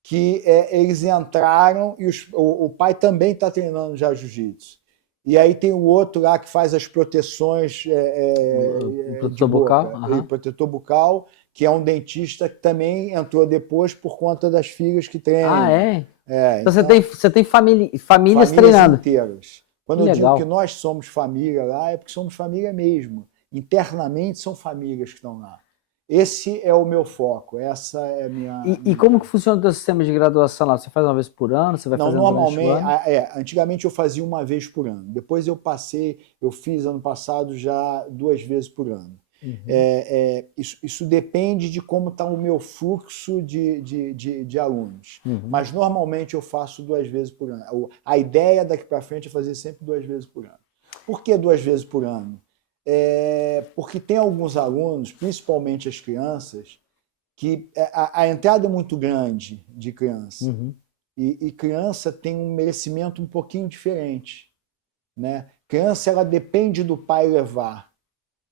que eles entraram e o pai também está treinando já jiu-jitsu. E aí tem o outro lá que faz as proteções protetor bucal, protetor bucal, que é um dentista que também entrou depois por conta das filhas que treinam. Ah, é? Então você tem famílias treinando. Inteiras. Quando eu digo que nós somos família lá, é porque somos família mesmo. Internamente são famílias que estão lá. Esse é o meu foco, essa é a minha... E como que funciona o teu sistema de graduação lá? Você faz uma vez por ano? Você vai fazendo normalmente, antigamente eu fazia uma vez por ano. Depois eu fiz ano passado já 2 vezes por ano. Isso depende de como está o meu fluxo de alunos. Mas normalmente eu faço 2 vezes por ano. A ideia daqui para frente é fazer sempre 2 vezes por ano. Por que 2 vezes por ano? Porque tem alguns alunos, principalmente as crianças, que a entrada é muito grande de criança. E criança tem um merecimento um pouquinho diferente, né? Criança, ela depende do pai levar.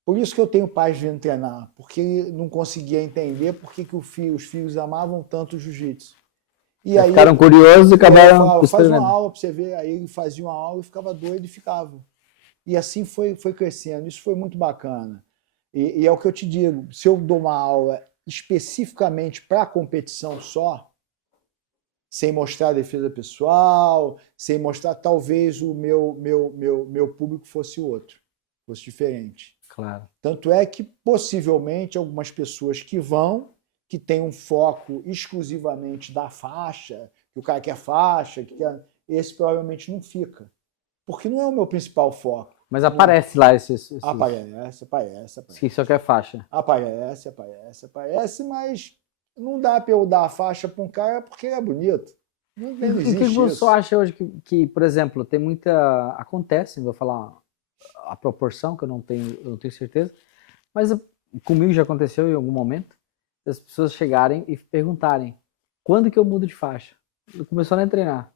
Por isso que eu tenho pais vindo treinar, porque não conseguia entender por que os filhos amavam tanto o jiu-jitsu. E aí ficaram curiosos e acabaram... Faz uma aula para você ver. Aí ele fazia uma aula e ficava doido e ficava. E assim foi crescendo. Isso foi muito bacana. E é o que eu te digo, se eu dou uma aula especificamente para competição só, sem mostrar a defesa pessoal, sem mostrar, talvez o meu público fosse outro, fosse diferente. Claro. Tanto é que, possivelmente, algumas pessoas que têm um foco exclusivamente da faixa, que o cara quer faixa, esse provavelmente não fica. Porque não é o meu principal foco. Mas aparece lá esses... Aparece. Que só quer faixa. Aparece, mas não dá para eu dar a faixa para um cara porque ele é bonito. Não, E não o que existe você isso. acha hoje por exemplo, tem muita... Acontece, vou falar a proporção, que eu não tenho certeza, mas comigo já aconteceu em algum momento, as pessoas chegarem e perguntarem, quando que eu mudo de faixa? Começou a treinar.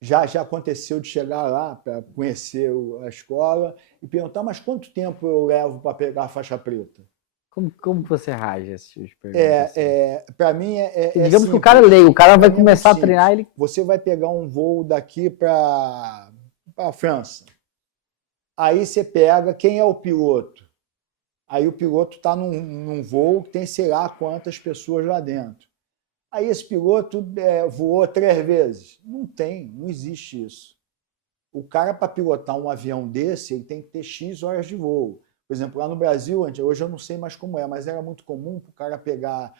Já aconteceu de chegar lá para conhecer a escola e perguntar, mas quanto tempo eu levo para pegar a faixa preta? Como você reage a esse tipo de pergunta assim? Para mim é Digamos que o cara é simples. leigo, o cara Para vai mim é muito começar a treinar, simples. ele... Você vai pegar um voo daqui para a França. Aí você pega quem é o piloto. Aí o piloto está num voo que tem sei lá quantas pessoas lá dentro. Aí esse piloto voou 3 vezes. Não tem, não existe isso. O cara, para pilotar um avião desse, ele tem que ter X horas de voo. Por exemplo, lá no Brasil, hoje eu não sei mais como é, mas era muito comum para o cara pegar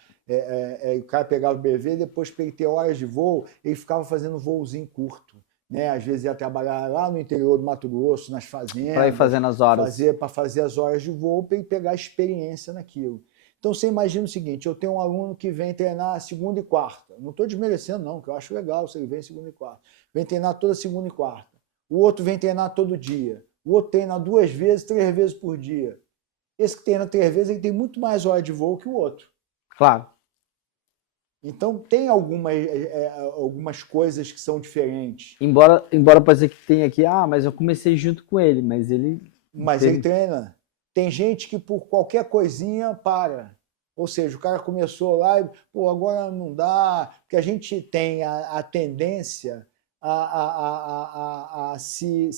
o BV, depois para ele ter horas de voo, ele ficava fazendo voozinho curto. Né? Às vezes ia trabalhar lá no interior do Mato Grosso, nas Para ir fazendas, fazendo as horas. para fazer as horas de voo, para ele pegar experiência naquilo. Então você imagina o seguinte: eu tenho um aluno que vem treinar segunda e quarta. Não estou desmerecendo, não, que eu acho legal se ele vem segunda e quarta. Vem treinar toda segunda e quarta. O outro vem treinar todo dia. O outro treina 2 vezes, 3 vezes por dia. Esse que treina 3 vezes, ele tem muito mais hora de voo que o outro. Claro. Então, tem algumas coisas que são diferentes. Embora pareça que tem aqui, mas eu comecei junto com ele, mas ele... Mas ele treina. Tem gente que por qualquer coisinha para. Ou seja, o cara começou lá e, pô, agora não dá. Porque a gente tem a tendência a se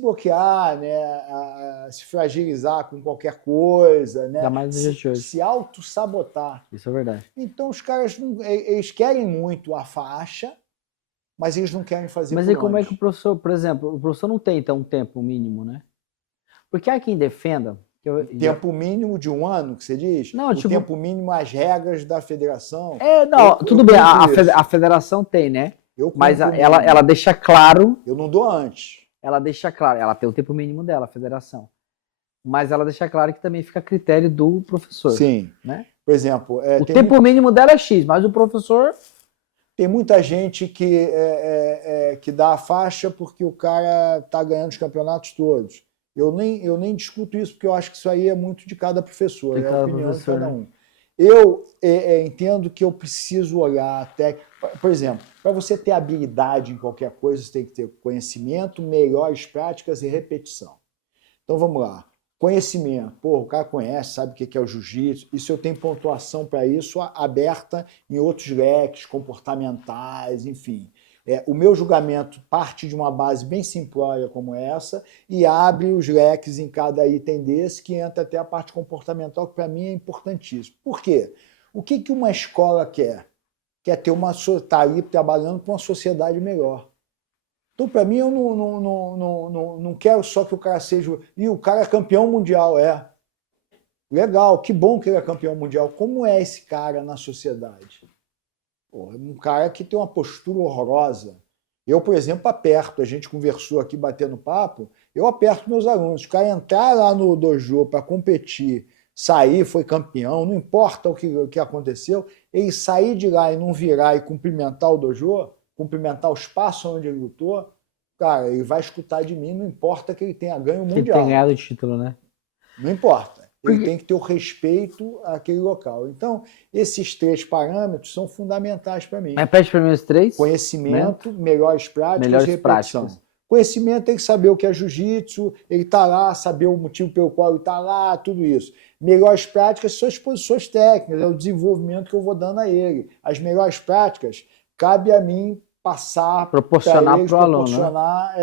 bloquear, né? A se fragilizar com qualquer coisa, né? Ainda mais nos dias de hoje. Se auto-sabotar. Isso é verdade. Então, os caras eles querem muito a faixa, mas eles não querem fazer Mas por aí como é que o onde. professor, por exemplo, o professor não tem então um tempo mínimo, né? Porque há quem defenda... Tempo mínimo de 1 ano, que você diz? Não, O tipo... tempo mínimo, as regras da federação. Não, tudo bem, a federação tem, né? Eu Mas cumpro o ela mínimo. deixa claro... Eu não dou antes. Ela deixa claro, ela tem o tempo mínimo dela, a federação. Mas ela deixa claro que também fica a critério do professor. Sim. Né? Por exemplo... o tempo mínimo dela é X, mas o professor... Tem muita gente que dá a faixa porque o cara está ganhando os campeonatos todos. Eu nem discuto isso, porque eu acho que isso aí é muito de cada professor, é a opinião de cada um. Eu entendo que eu preciso olhar até... Por exemplo, para você ter habilidade em qualquer coisa, você tem que ter conhecimento, melhores práticas e repetição. Então vamos lá. Conhecimento. Pô, o cara conhece, sabe o que é o jiu-jitsu. Isso eu tenho pontuação para isso aberta em outros leques, comportamentais, enfim. O meu julgamento parte de uma base bem simplória como essa e abre os leques em cada item desse, que entra até a parte comportamental, que para mim é importantíssimo. Por quê? O que uma escola quer? Quer ter tá ali trabalhando com uma sociedade melhor. Então, para mim, eu não quero só que o cara seja... E o cara é campeão mundial, Legal, que bom que ele é campeão mundial. Como é esse cara na sociedade? Pô, é um cara que tem uma postura horrorosa. Eu, por exemplo, aperto. A gente conversou aqui, batendo papo. Eu aperto meus alunos. O cara entrar lá no dojo para competir, sair, foi campeão, não importa o que aconteceu, ele sair de lá e não virar e cumprimentar o dojo, cumprimentar o espaço onde ele lutou, cara, ele vai escutar de mim, não importa que ele tenha ganho o mundial. Que ele tenha ganhado o título, né? Não importa. Ele tem que ter o respeito àquele local. Então, esses 3 parâmetros são fundamentais para mim. Repete para mim os 3. Conhecimento, melhores práticas e repetição. Práticas. Conhecimento tem que saber o que é jiu-jitsu, ele está lá, saber o motivo pelo qual ele está lá, tudo isso. Melhores práticas são as posições técnicas, é o desenvolvimento que eu vou dando a ele. As melhores práticas, cabe a mim passar, proporcionar para o aluno, proporcionar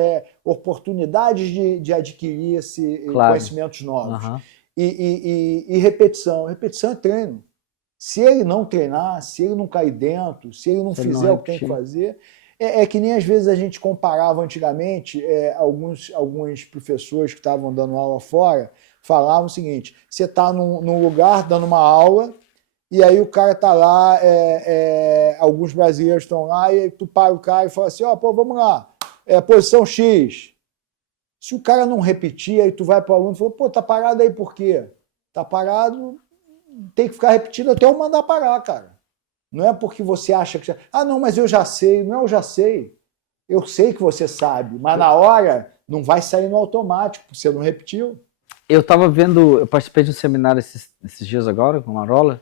oportunidades de adquirir conhecimentos novos. Uhum. E repetição. Repetição é treino. Se ele não treinar, se ele não cair dentro, se ele não fizer o que tem que fazer... É que nem às vezes a gente comparava antigamente, alguns professores que estavam dando aula fora falavam o seguinte: você está num lugar dando uma aula, e aí o cara está lá, alguns brasileiros estão lá, e aí tu para o cara e fala assim: pô, vamos lá, posição X. Se o cara não repetir, aí tu vai para o aluno e fala: pô, tá parado aí por quê? Tá parado, tem que ficar repetindo até eu mandar parar, cara. Não é porque você acha que... não, mas eu já sei. Não é eu já sei. Eu sei que você sabe, mas na hora não vai sair no automático, você não repetiu. Eu participei de um seminário esses dias agora, com a Marola,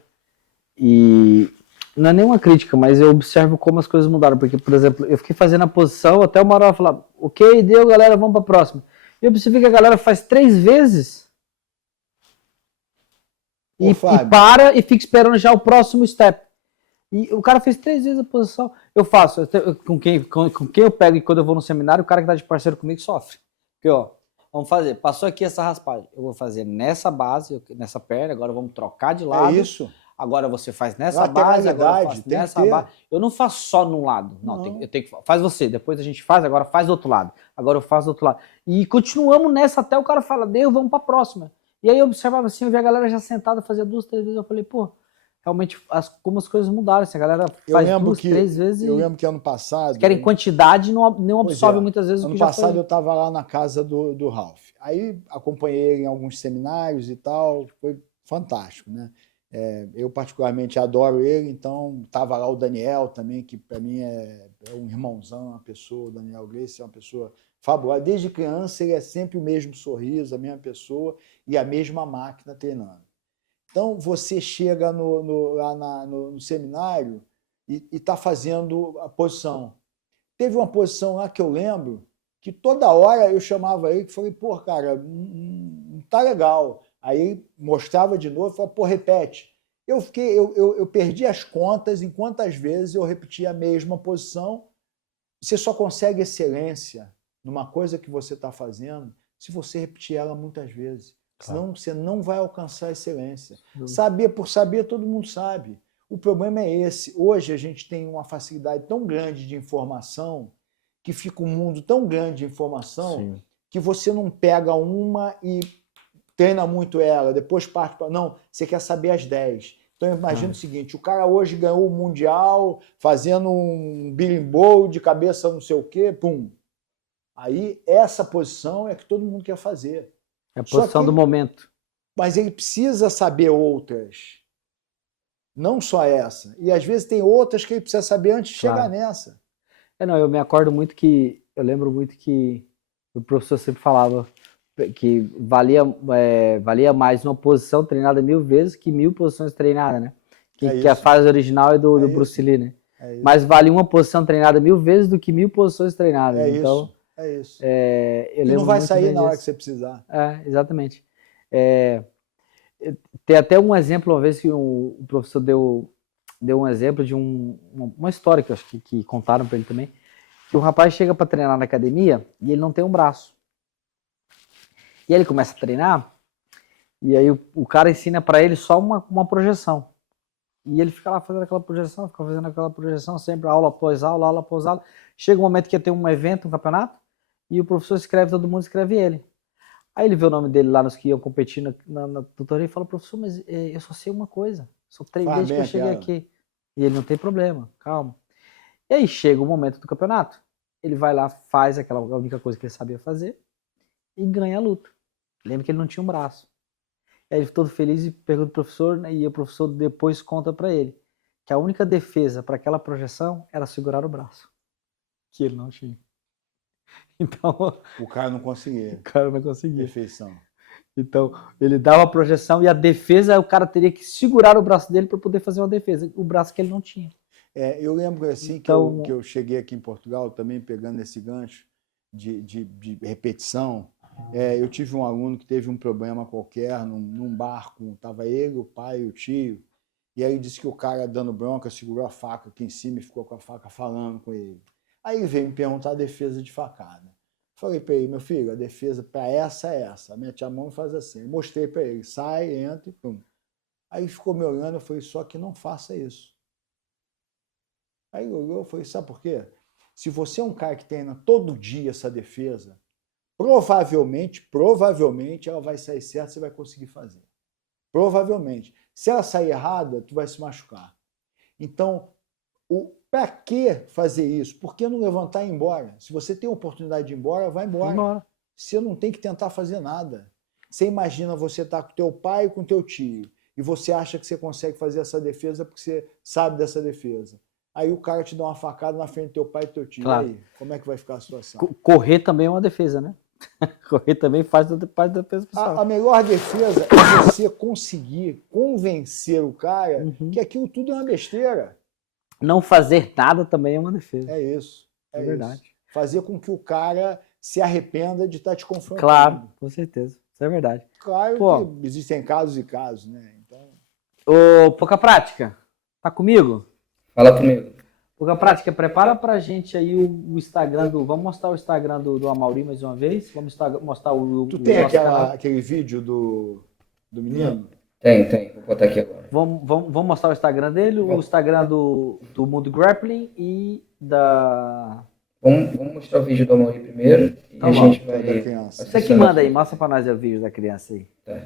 e não é nenhuma crítica, mas eu observo como as coisas mudaram, porque, por exemplo, eu fiquei fazendo a posição até o Marola falar, ok, deu, galera, vamos para a próxima. E eu percebi que a galera faz 3 vezes e para e fica esperando já o próximo step. E o cara fez 3 vezes a posição. Eu faço, com quem eu pego e quando eu vou no seminário, o cara que tá de parceiro comigo sofre. Porque, ó, vamos fazer, passou aqui essa raspagem, eu vou fazer nessa base, nessa perna, agora vamos trocar de lado. É isso. Agora você faz nessa base, agora eu faço nessa base. Eu não faço só num lado. Não. Eu tenho que faz você, depois a gente faz, agora faz do outro lado. Agora eu faço do outro lado. E continuamos nessa até o cara fala, deu, vamos pra próxima. E aí eu observava assim, eu vi a galera já sentada, fazia 2, 3 vezes, eu falei, pô, realmente como as coisas mudaram, assim, a galera faz 2, 3 vezes. Eu lembro que ano passado... querem quantidade, não absorve muitas vezes o que já foi. Ano passado eu estava lá na casa do Ralph. Aí acompanhei ele em alguns seminários e tal, foi fantástico, né? Eu particularmente adoro ele, então estava lá o Daniel também, que para mim é um irmãozão, uma pessoa, o Daniel Grace é uma pessoa fabulosa. Desde criança ele é sempre o mesmo sorriso, a mesma pessoa e a mesma máquina treinando. Então você chega lá no seminário e está fazendo a posição. Teve uma posição lá que eu lembro que toda hora eu chamava ele e falei, pô, cara, não tá legal. Aí ele mostrava de novo e falava, pô, repete. Eu perdi as contas em quantas vezes eu repeti a mesma posição. Você só consegue excelência numa coisa que você está fazendo se você repetir ela muitas vezes. Claro. Senão você não vai alcançar a excelência. Saber por saber, todo mundo sabe. O problema é esse. Hoje a gente tem uma facilidade tão grande de informação, que fica um mundo tão grande de informação, sim, que você não pega uma e treina muito ela, depois parte para... Não, você quer saber as 10. Então imagina o seguinte, o cara hoje ganhou o Mundial fazendo um berimbau de cabeça não sei o quê, pum. Aí essa posição é que todo mundo quer fazer. É a posição do momento. Mas ele precisa saber outras. Não só essa. E às vezes tem outras que ele precisa saber antes de chegar nessa. Não, eu me acordo muito que... Eu lembro muito que o professor sempre falava que valia mais uma posição treinada 1000 vezes que 1000 posições treinadas, né? Que a fase original é do Bruce Lee, né? Mas vale uma posição treinada 1000 vezes do que 1000 posições treinadas. Então, isso. E não vai sair na hora que você precisar. Exatamente. Tem até um exemplo, uma vez que o professor deu um exemplo de uma história que eu acho que contaram para ele também, que um rapaz chega para treinar na academia e ele não tem um braço. E aí ele começa a treinar e aí o cara ensina para ele só uma projeção. E ele fica lá fazendo aquela projeção, sempre aula após aula, aula após aula. Chega um momento que ia ter um evento, um campeonato, e o professor escreve, todo mundo escreve ele. Aí ele vê o nome dele lá nos que iam competir na tutoria e fala, professor, mas eu só sei uma coisa, só treinei desde que eu cheguei aqui. E ele, não tem problema, calma. E aí chega o momento do campeonato, ele vai lá, faz a única coisa que ele sabia fazer e ganha a luta. Lembra que ele não tinha um braço. Aí ele todo feliz e pergunta pro professor, né, e o professor depois conta para ele que a única defesa para aquela projeção era segurar o braço, que ele não tinha. Então, o cara não conseguia. Perfeição. Então, ele dava a projeção e a defesa, o cara teria que segurar o braço dele para poder fazer uma defesa, o braço que ele não tinha. Eu lembro assim então, que eu cheguei aqui em Portugal também pegando esse gancho de repetição. Eu tive um aluno que teve um problema qualquer num barco, estava ele, o pai e o tio, e aí disse que o cara dando bronca segurou a faca aqui em cima e ficou com a faca falando com ele. Aí ele veio me perguntar a defesa de facada. Falei para ele, meu filho, a defesa para essa é essa. Mete a mão e faz assim. Eu mostrei para ele, sai, entra e pum. Aí ficou me olhando, eu falei, só que não faça isso. Aí ele olhou, eu falei, sabe por quê? Se você é um cara que treina todo dia essa defesa, provavelmente ela vai sair certa, você vai conseguir fazer. Provavelmente. Se ela sair errada, tu vai se machucar. Então, para que fazer isso? Por que não levantar e ir embora? Se você tem a oportunidade de ir embora, vai embora. Você não tem que tentar fazer nada. Você imagina você estar com teu pai e com teu tio, e você acha que você consegue fazer essa defesa porque você sabe dessa defesa. Aí o cara te dá uma facada na frente do teu pai e do teu tio. Claro. E aí, como é que vai ficar a situação? Correr também é uma defesa, né? Correr também faz parte da defesa pessoal. A melhor defesa é você conseguir convencer o cara que aquilo tudo é uma besteira. Não fazer nada também é uma defesa. É isso. É verdade. Isso. Fazer com que o cara se arrependa de estar te confrontando. Claro, com certeza. Isso é verdade. Claro Pô, que existem casos e casos, né? Então... Ô, Pouca Prática, tá comigo? Fala comigo. Pouca Prática, prepara pra gente aí o Instagram do... Vamos mostrar o Instagram do Amaury mais uma vez? Vamos mostrar Tu o tem nosso canal. aquele vídeo do menino? Tem. Vou botar aqui agora. Vamos mostrar o Instagram dele, o Instagram do Mundo Grappling e da... Vamos mostrar o vídeo do Amaury primeiro e Tá a bom. gente vai... Da criança. Você que manda aí, mostra pra nós o vídeo da criança aí. Tá.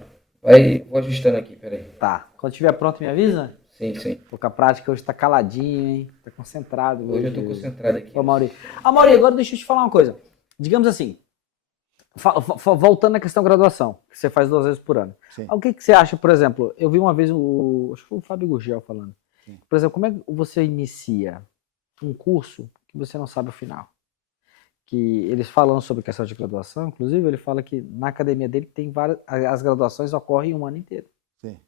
Vou ajustando aqui, peraí. Tá. Quando estiver pronto, me avisa? Sim. Pouca Prática hoje tá caladinho, hein? Tá concentrado. Hoje eu tô concentrado aqui. Ô, Amaury. Amaury, agora deixa eu te falar uma coisa. Digamos assim, voltando à questão da graduação, que você faz 2 vezes por ano. Sim. O que você acha, por exemplo, eu vi uma vez, acho que foi o Fábio Gurgel falando. Sim. Por exemplo, como é que você inicia um curso que você não sabe o final? Que eles falam sobre questão de graduação, inclusive ele fala que na academia dele tem várias, as graduações ocorrem um ano inteiro. Sim.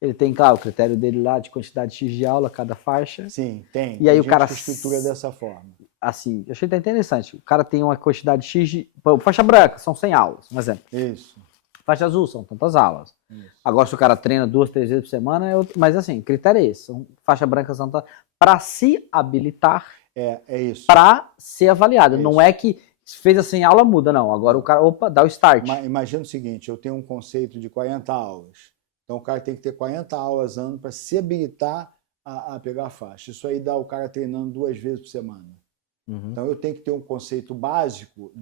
Ele tem, claro, o critério dele lá de quantidade X de aula, cada faixa. Sim, tem. E aí Tem o cara gente que estrutura dessa forma. Assim, eu achei até interessante. O cara tem uma quantidade X de... Faixa branca, são 100 aulas, um exemplo. Isso. Faixa azul, são tantas aulas. Isso. Agora, se o cara treina 2, 3 vezes por semana, mas assim, critério é esse. Faixa branca são tantas... Para se habilitar, É isso. para ser avaliado. É Não isso. é que fez assim, aula muda, não. Agora o cara, dá o start. Imagina o seguinte, eu tenho um conceito de 40 aulas. Então o cara tem que ter 40 aulas ano para se habilitar a pegar a faixa. Isso aí dá o cara treinando 2 vezes por semana. Então eu tenho que ter um conceito básico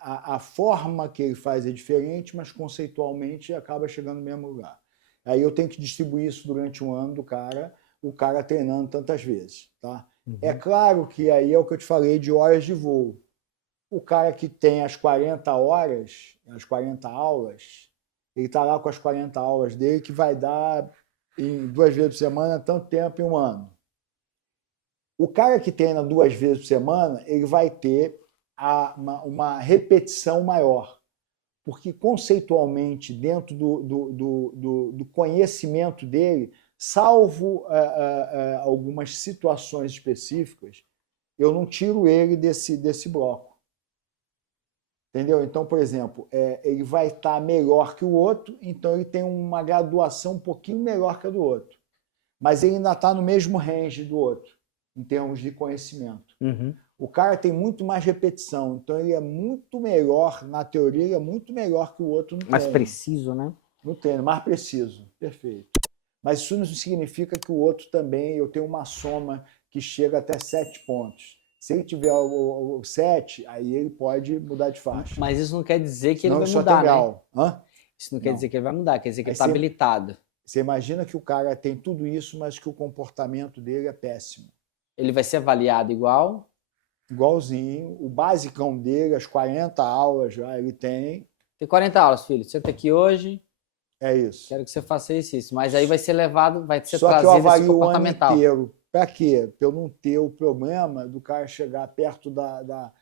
a forma que ele faz é diferente, mas conceitualmente acaba chegando no mesmo lugar. Aí eu tenho que distribuir isso durante um ano do cara, o cara treinando tantas vezes, tá? É claro que aí é o que eu te falei de horas de voo. O cara que tem as 40 horas, as 40 aulas, ele está lá com as 40 aulas dele, que vai dar em 2 vezes por semana tanto tempo em um ano. O cara que treina 2 vezes por semana, ele vai ter uma repetição maior, porque conceitualmente, dentro do conhecimento dele, salvo algumas situações específicas, eu não tiro ele desse bloco. Entendeu? Então, por exemplo, ele vai estar melhor que o outro, então ele tem uma graduação um pouquinho melhor que a do outro. Mas ele ainda está no mesmo range do outro, em termos de conhecimento. O cara tem muito mais repetição, então ele é muito melhor, na teoria, ele é muito melhor que o outro no treino. Mais preciso, né? No treino, mais preciso. Perfeito. Mas isso não significa que o outro também, eu tenho uma soma que chega até 7 pontos. Se ele tiver o 7, aí ele pode mudar de faixa. Mas isso não quer dizer que Senão ele vai mudar, né? Hã? Isso não quer dizer que ele vai mudar, quer dizer que Aí ele está habilitado. Você imagina que o cara tem tudo isso, mas que o comportamento dele é péssimo. Ele vai ser avaliado igual? Igualzinho. O basicão dele, as 40 aulas já ele tem. Tem 40 aulas, filho. Senta aqui hoje, É isso. quero que você faça isso. Mas aí vai ser levado, vai ser Só que eu trazido esse avalio o ano comportamental. inteiro. Para quê? Para eu não ter o problema do cara chegar perto da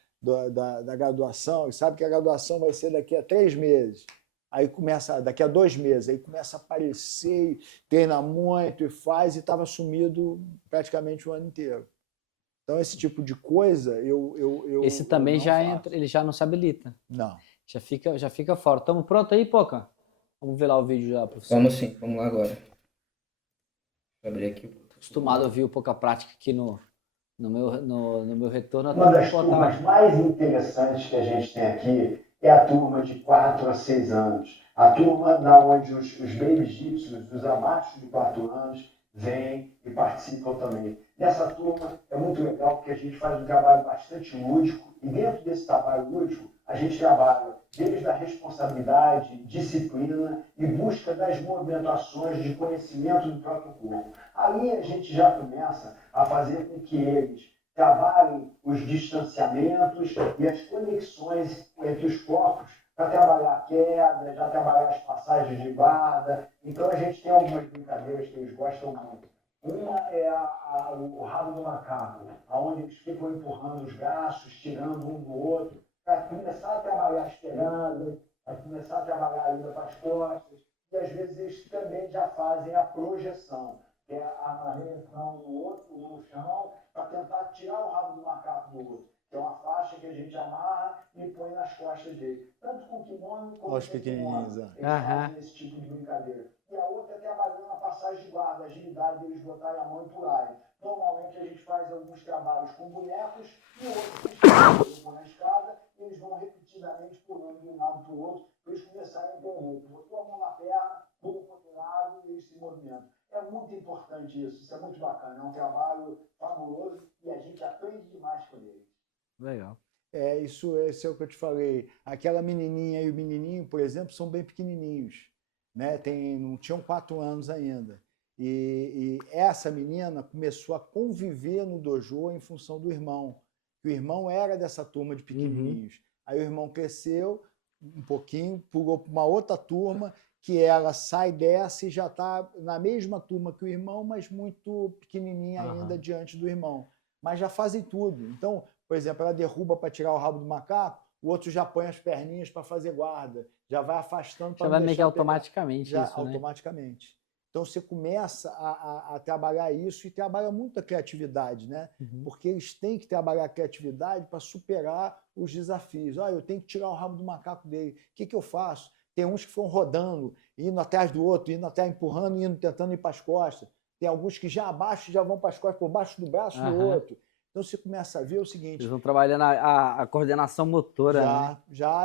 graduação e sabe que a graduação vai ser daqui a 3 meses. Aí começa, daqui a 2 meses, aí começa a aparecer, treina muito e faz, e estava sumido praticamente o ano inteiro. Então, esse tipo de coisa, Esse também eu não já faço. entra, ele já não se habilita. Não. Já fica fora. Tamo pronto aí, Poca? Vamos ver lá o vídeo já, professor. Vamos sim, vamos lá agora. Vou abrir aqui. Tô acostumado a ouvir o Pouca Prática aqui no meu retorno. Uma das turmas mais interessantes que a gente tem aqui é a turma de 4 a 6 anos. A turma da onde os baby gypsies, os abaixo de 4 anos, vêm e participam também. Nessa turma é muito legal porque a gente faz um trabalho bastante lúdico e dentro desse trabalho lúdico a gente trabalha desde a responsabilidade, disciplina e busca das movimentações de conhecimento do próprio corpo. Ali a gente já começa a fazer com que eles trabalhem os distanciamentos e as conexões entre os corpos já trabalhar a queda, já trabalhar as passagens de guarda. Então a gente tem algumas brincadeiras que eles gostam muito. Uma é o rabo do macaco, onde eles ficam empurrando os braços, tirando um do outro, para começar a trabalhar esperando, para começar a trabalhar a ida para as costas. E às vezes eles também já fazem a projeção, que é a reação do outro no chão, para tentar tirar o rabo do macaco do outro. Que é uma faixa que a gente amarra e põe nas costas dele. Tanto com kimono como Aos sem pequenininhos, kimono. é. Eles fazem esse tipo de brincadeira. E a outra é trabalhando a passagem de guarda, a agilidade deles botarem a mão e pularem. Normalmente a gente faz alguns trabalhos com bonecos e outros que na escada, e eles vão repetidamente pulando de um lado para o outro, para eles começarem a correr. Botou a mão na perna, pula para o outro lado e eles se movimentam. É muito importante isso é muito bacana, é um trabalho fabuloso e a gente aprende demais com ele. Legal. Esse é o que eu te falei. Aquela menininha e o menininho, por exemplo, são bem pequenininhos, né? Não tinham 4 anos ainda. E essa menina começou a conviver no dojo em função do irmão. O irmão era dessa turma de pequenininhos. Aí o irmão cresceu um pouquinho, pulou para uma outra turma, que ela sai dessa e já está na mesma turma que o irmão, mas muito pequenininha ainda diante do irmão. Mas já fazem tudo. Então, por exemplo, ela derruba para tirar o rabo do macaco, o outro já põe as perninhas para fazer guarda, já vai afastando para Já vai meio que automaticamente já, isso, né? automaticamente. Então você começa a trabalhar isso e trabalha muito a criatividade, né? Porque eles têm que trabalhar a criatividade para superar os desafios. Eu tenho que tirar o rabo do macaco dele. O que eu faço? Tem uns que ficam rodando, indo atrás do outro, indo até empurrando, indo tentando ir para as costas. Tem alguns que já abaixam, já vão para as costas, por baixo do braço do outro. Então você começa a ver o seguinte... Eles vão trabalhando a coordenação motora, né?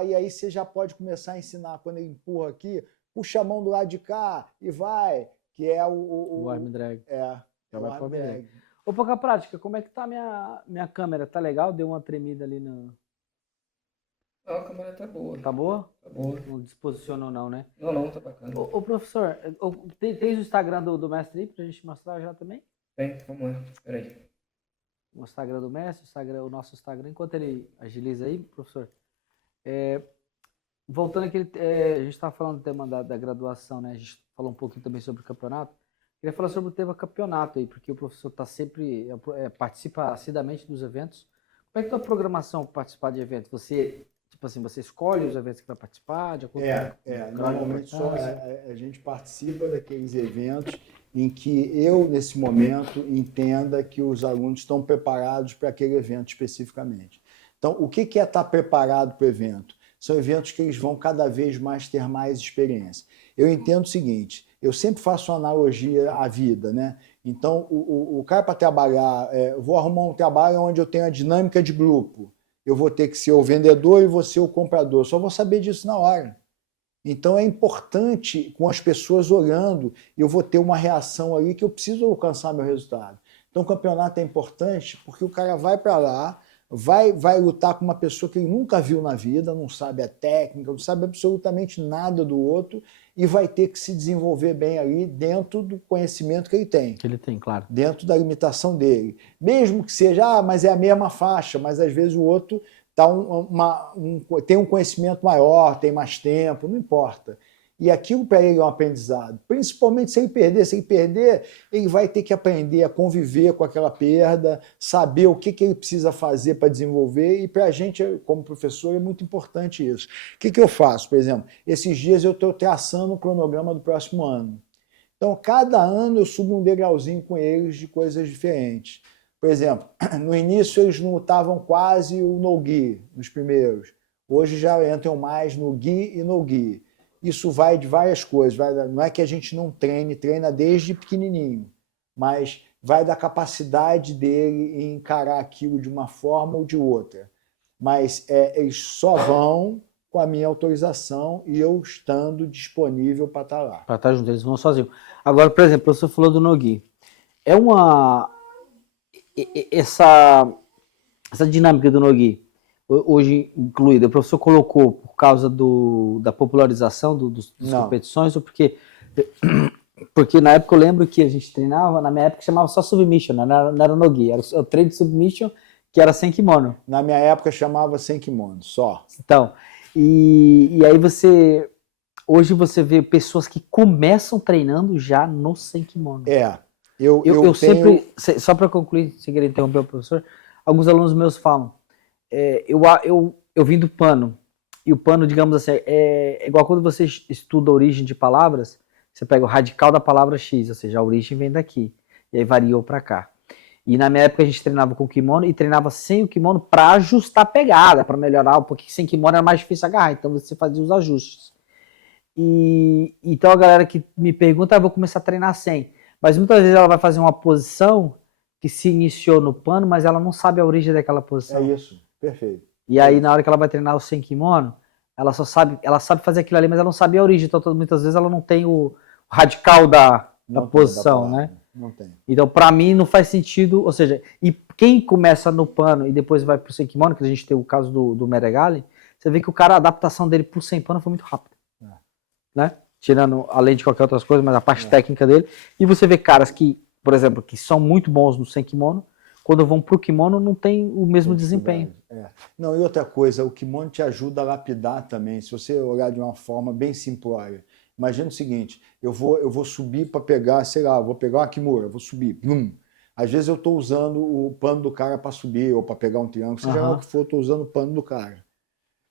E aí você já pode começar a ensinar, quando ele empurra aqui, puxa a mão do lado de cá e vai, que é o arm drag. Já vai para o drag. Ô, Pouca Prática, como é que tá minha câmera? Tá legal? Deu uma tremida ali no... Não, a câmera tá boa. Tá boa? Tá boa. Não desposicionou não, né? Não, tá bacana. Ô professor, tem o Instagram do mestre aí pra gente mostrar já também? Tem, vamos lá. Peraí. O Instagram do mestre, o nosso Instagram, enquanto ele agiliza aí, professor. Voltando aqui, a gente estava falando do tema da graduação, né? A gente falou um pouquinho também sobre o campeonato. Queria falar sobre o tema campeonato aí, porque o professor está sempre, participa assiduamente dos eventos. Como é que é a programação para participar de eventos? Você, tipo assim, você escolhe os eventos que vai participar? De acordo com normalmente a gente participa daqueles eventos em que eu, nesse momento, entenda que os alunos estão preparados para aquele evento especificamente. Então, o que é estar preparado para o evento? São eventos que eles vão cada vez mais ter mais experiência. Eu entendo o seguinte, eu sempre faço uma analogia à vida, né? Então, o cara para trabalhar, eu vou arrumar um trabalho onde eu tenho a dinâmica de grupo, eu vou ter que ser o vendedor e vou ser o comprador, só vou saber disso na hora. Então é importante, com as pessoas olhando, eu vou ter uma reação ali que eu preciso alcançar meu resultado. Então o campeonato é importante porque o cara vai para lá, vai lutar com uma pessoa que ele nunca viu na vida, não sabe a técnica, não sabe absolutamente nada do outro e vai ter que se desenvolver bem ali dentro do conhecimento que ele tem. Que ele tem, claro. Dentro da limitação dele. Mesmo que seja, mas é a mesma faixa, mas às vezes o outro tem um conhecimento maior, tem mais tempo, não importa. E aquilo para ele é um aprendizado. Principalmente se ele perder, ele vai ter que aprender a conviver com aquela perda, saber o que ele precisa fazer para desenvolver, e para a gente, como professor, é muito importante isso. O que eu faço? Por exemplo, esses dias eu estou traçando o cronograma do próximo ano. Então, cada ano eu subo um degrauzinho com eles de coisas diferentes. Por exemplo, no início eles não lutavam quase o no-gi, nos primeiros. Hoje já entram mais no gi e no-gi. Isso vai de várias coisas. Não é que a gente não treina desde pequenininho, mas vai da capacidade dele em encarar aquilo de uma forma ou de outra. Mas eles só vão com a minha autorização e eu estando disponível para estar lá. Para estar junto, eles vão sozinhos. Agora, por exemplo, você falou do no-gi. Essa dinâmica do no-gi, hoje incluída, o professor colocou por causa da popularização das competições, ou porque na época eu lembro que a gente treinava, na minha época chamava só submission, não era no-gi, era o treino de submission que era sem kimono. Na minha época chamava sem kimono, só. Então, E aí hoje você vê pessoas que começam treinando já no sem kimono. Eu Eu sempre, só para concluir, sem querer interromper o professor, alguns alunos meus falam, eu vim do pano, e o pano, digamos assim, é igual quando você estuda a origem de palavras, você pega o radical da palavra X, ou seja, a origem vem daqui, e aí variou para cá. E na minha época a gente treinava com kimono e treinava sem o kimono para ajustar a pegada, para melhorar, porque sem kimono era mais difícil agarrar, então você fazia os ajustes. E então a galera que me pergunta, vou começar a treinar sem. Mas muitas vezes ela vai fazer uma posição que se iniciou no pano, mas ela não sabe a origem daquela posição. É isso, perfeito. E aí na hora que ela vai treinar o sem kimono, ela sabe fazer aquilo ali, mas ela não sabe a origem. Então muitas vezes ela não tem o radical da posição, né? Não tem. Então, para mim, não faz sentido, ou seja, e quem começa no pano e depois vai pro sem kimono, que a gente tem o caso do Meregali, você vê que o cara, a adaptação dele pro sem pano foi muito rápida, né? Tirando, além de qualquer outra coisa, mas a parte técnica dele. E você vê caras que, por exemplo, que são muito bons no sem kimono, quando vão pro kimono não tem o mesmo desempenho. Não, e outra coisa, o kimono te ajuda a lapidar também, se você olhar de uma forma bem simplória. Imagina o seguinte, eu vou subir para pegar, sei lá, vou pegar uma kimura, vou subir, blum. Às vezes eu estou usando o pano do cara para subir ou para pegar um triângulo, seja lá o que for, eu estou usando o pano do cara.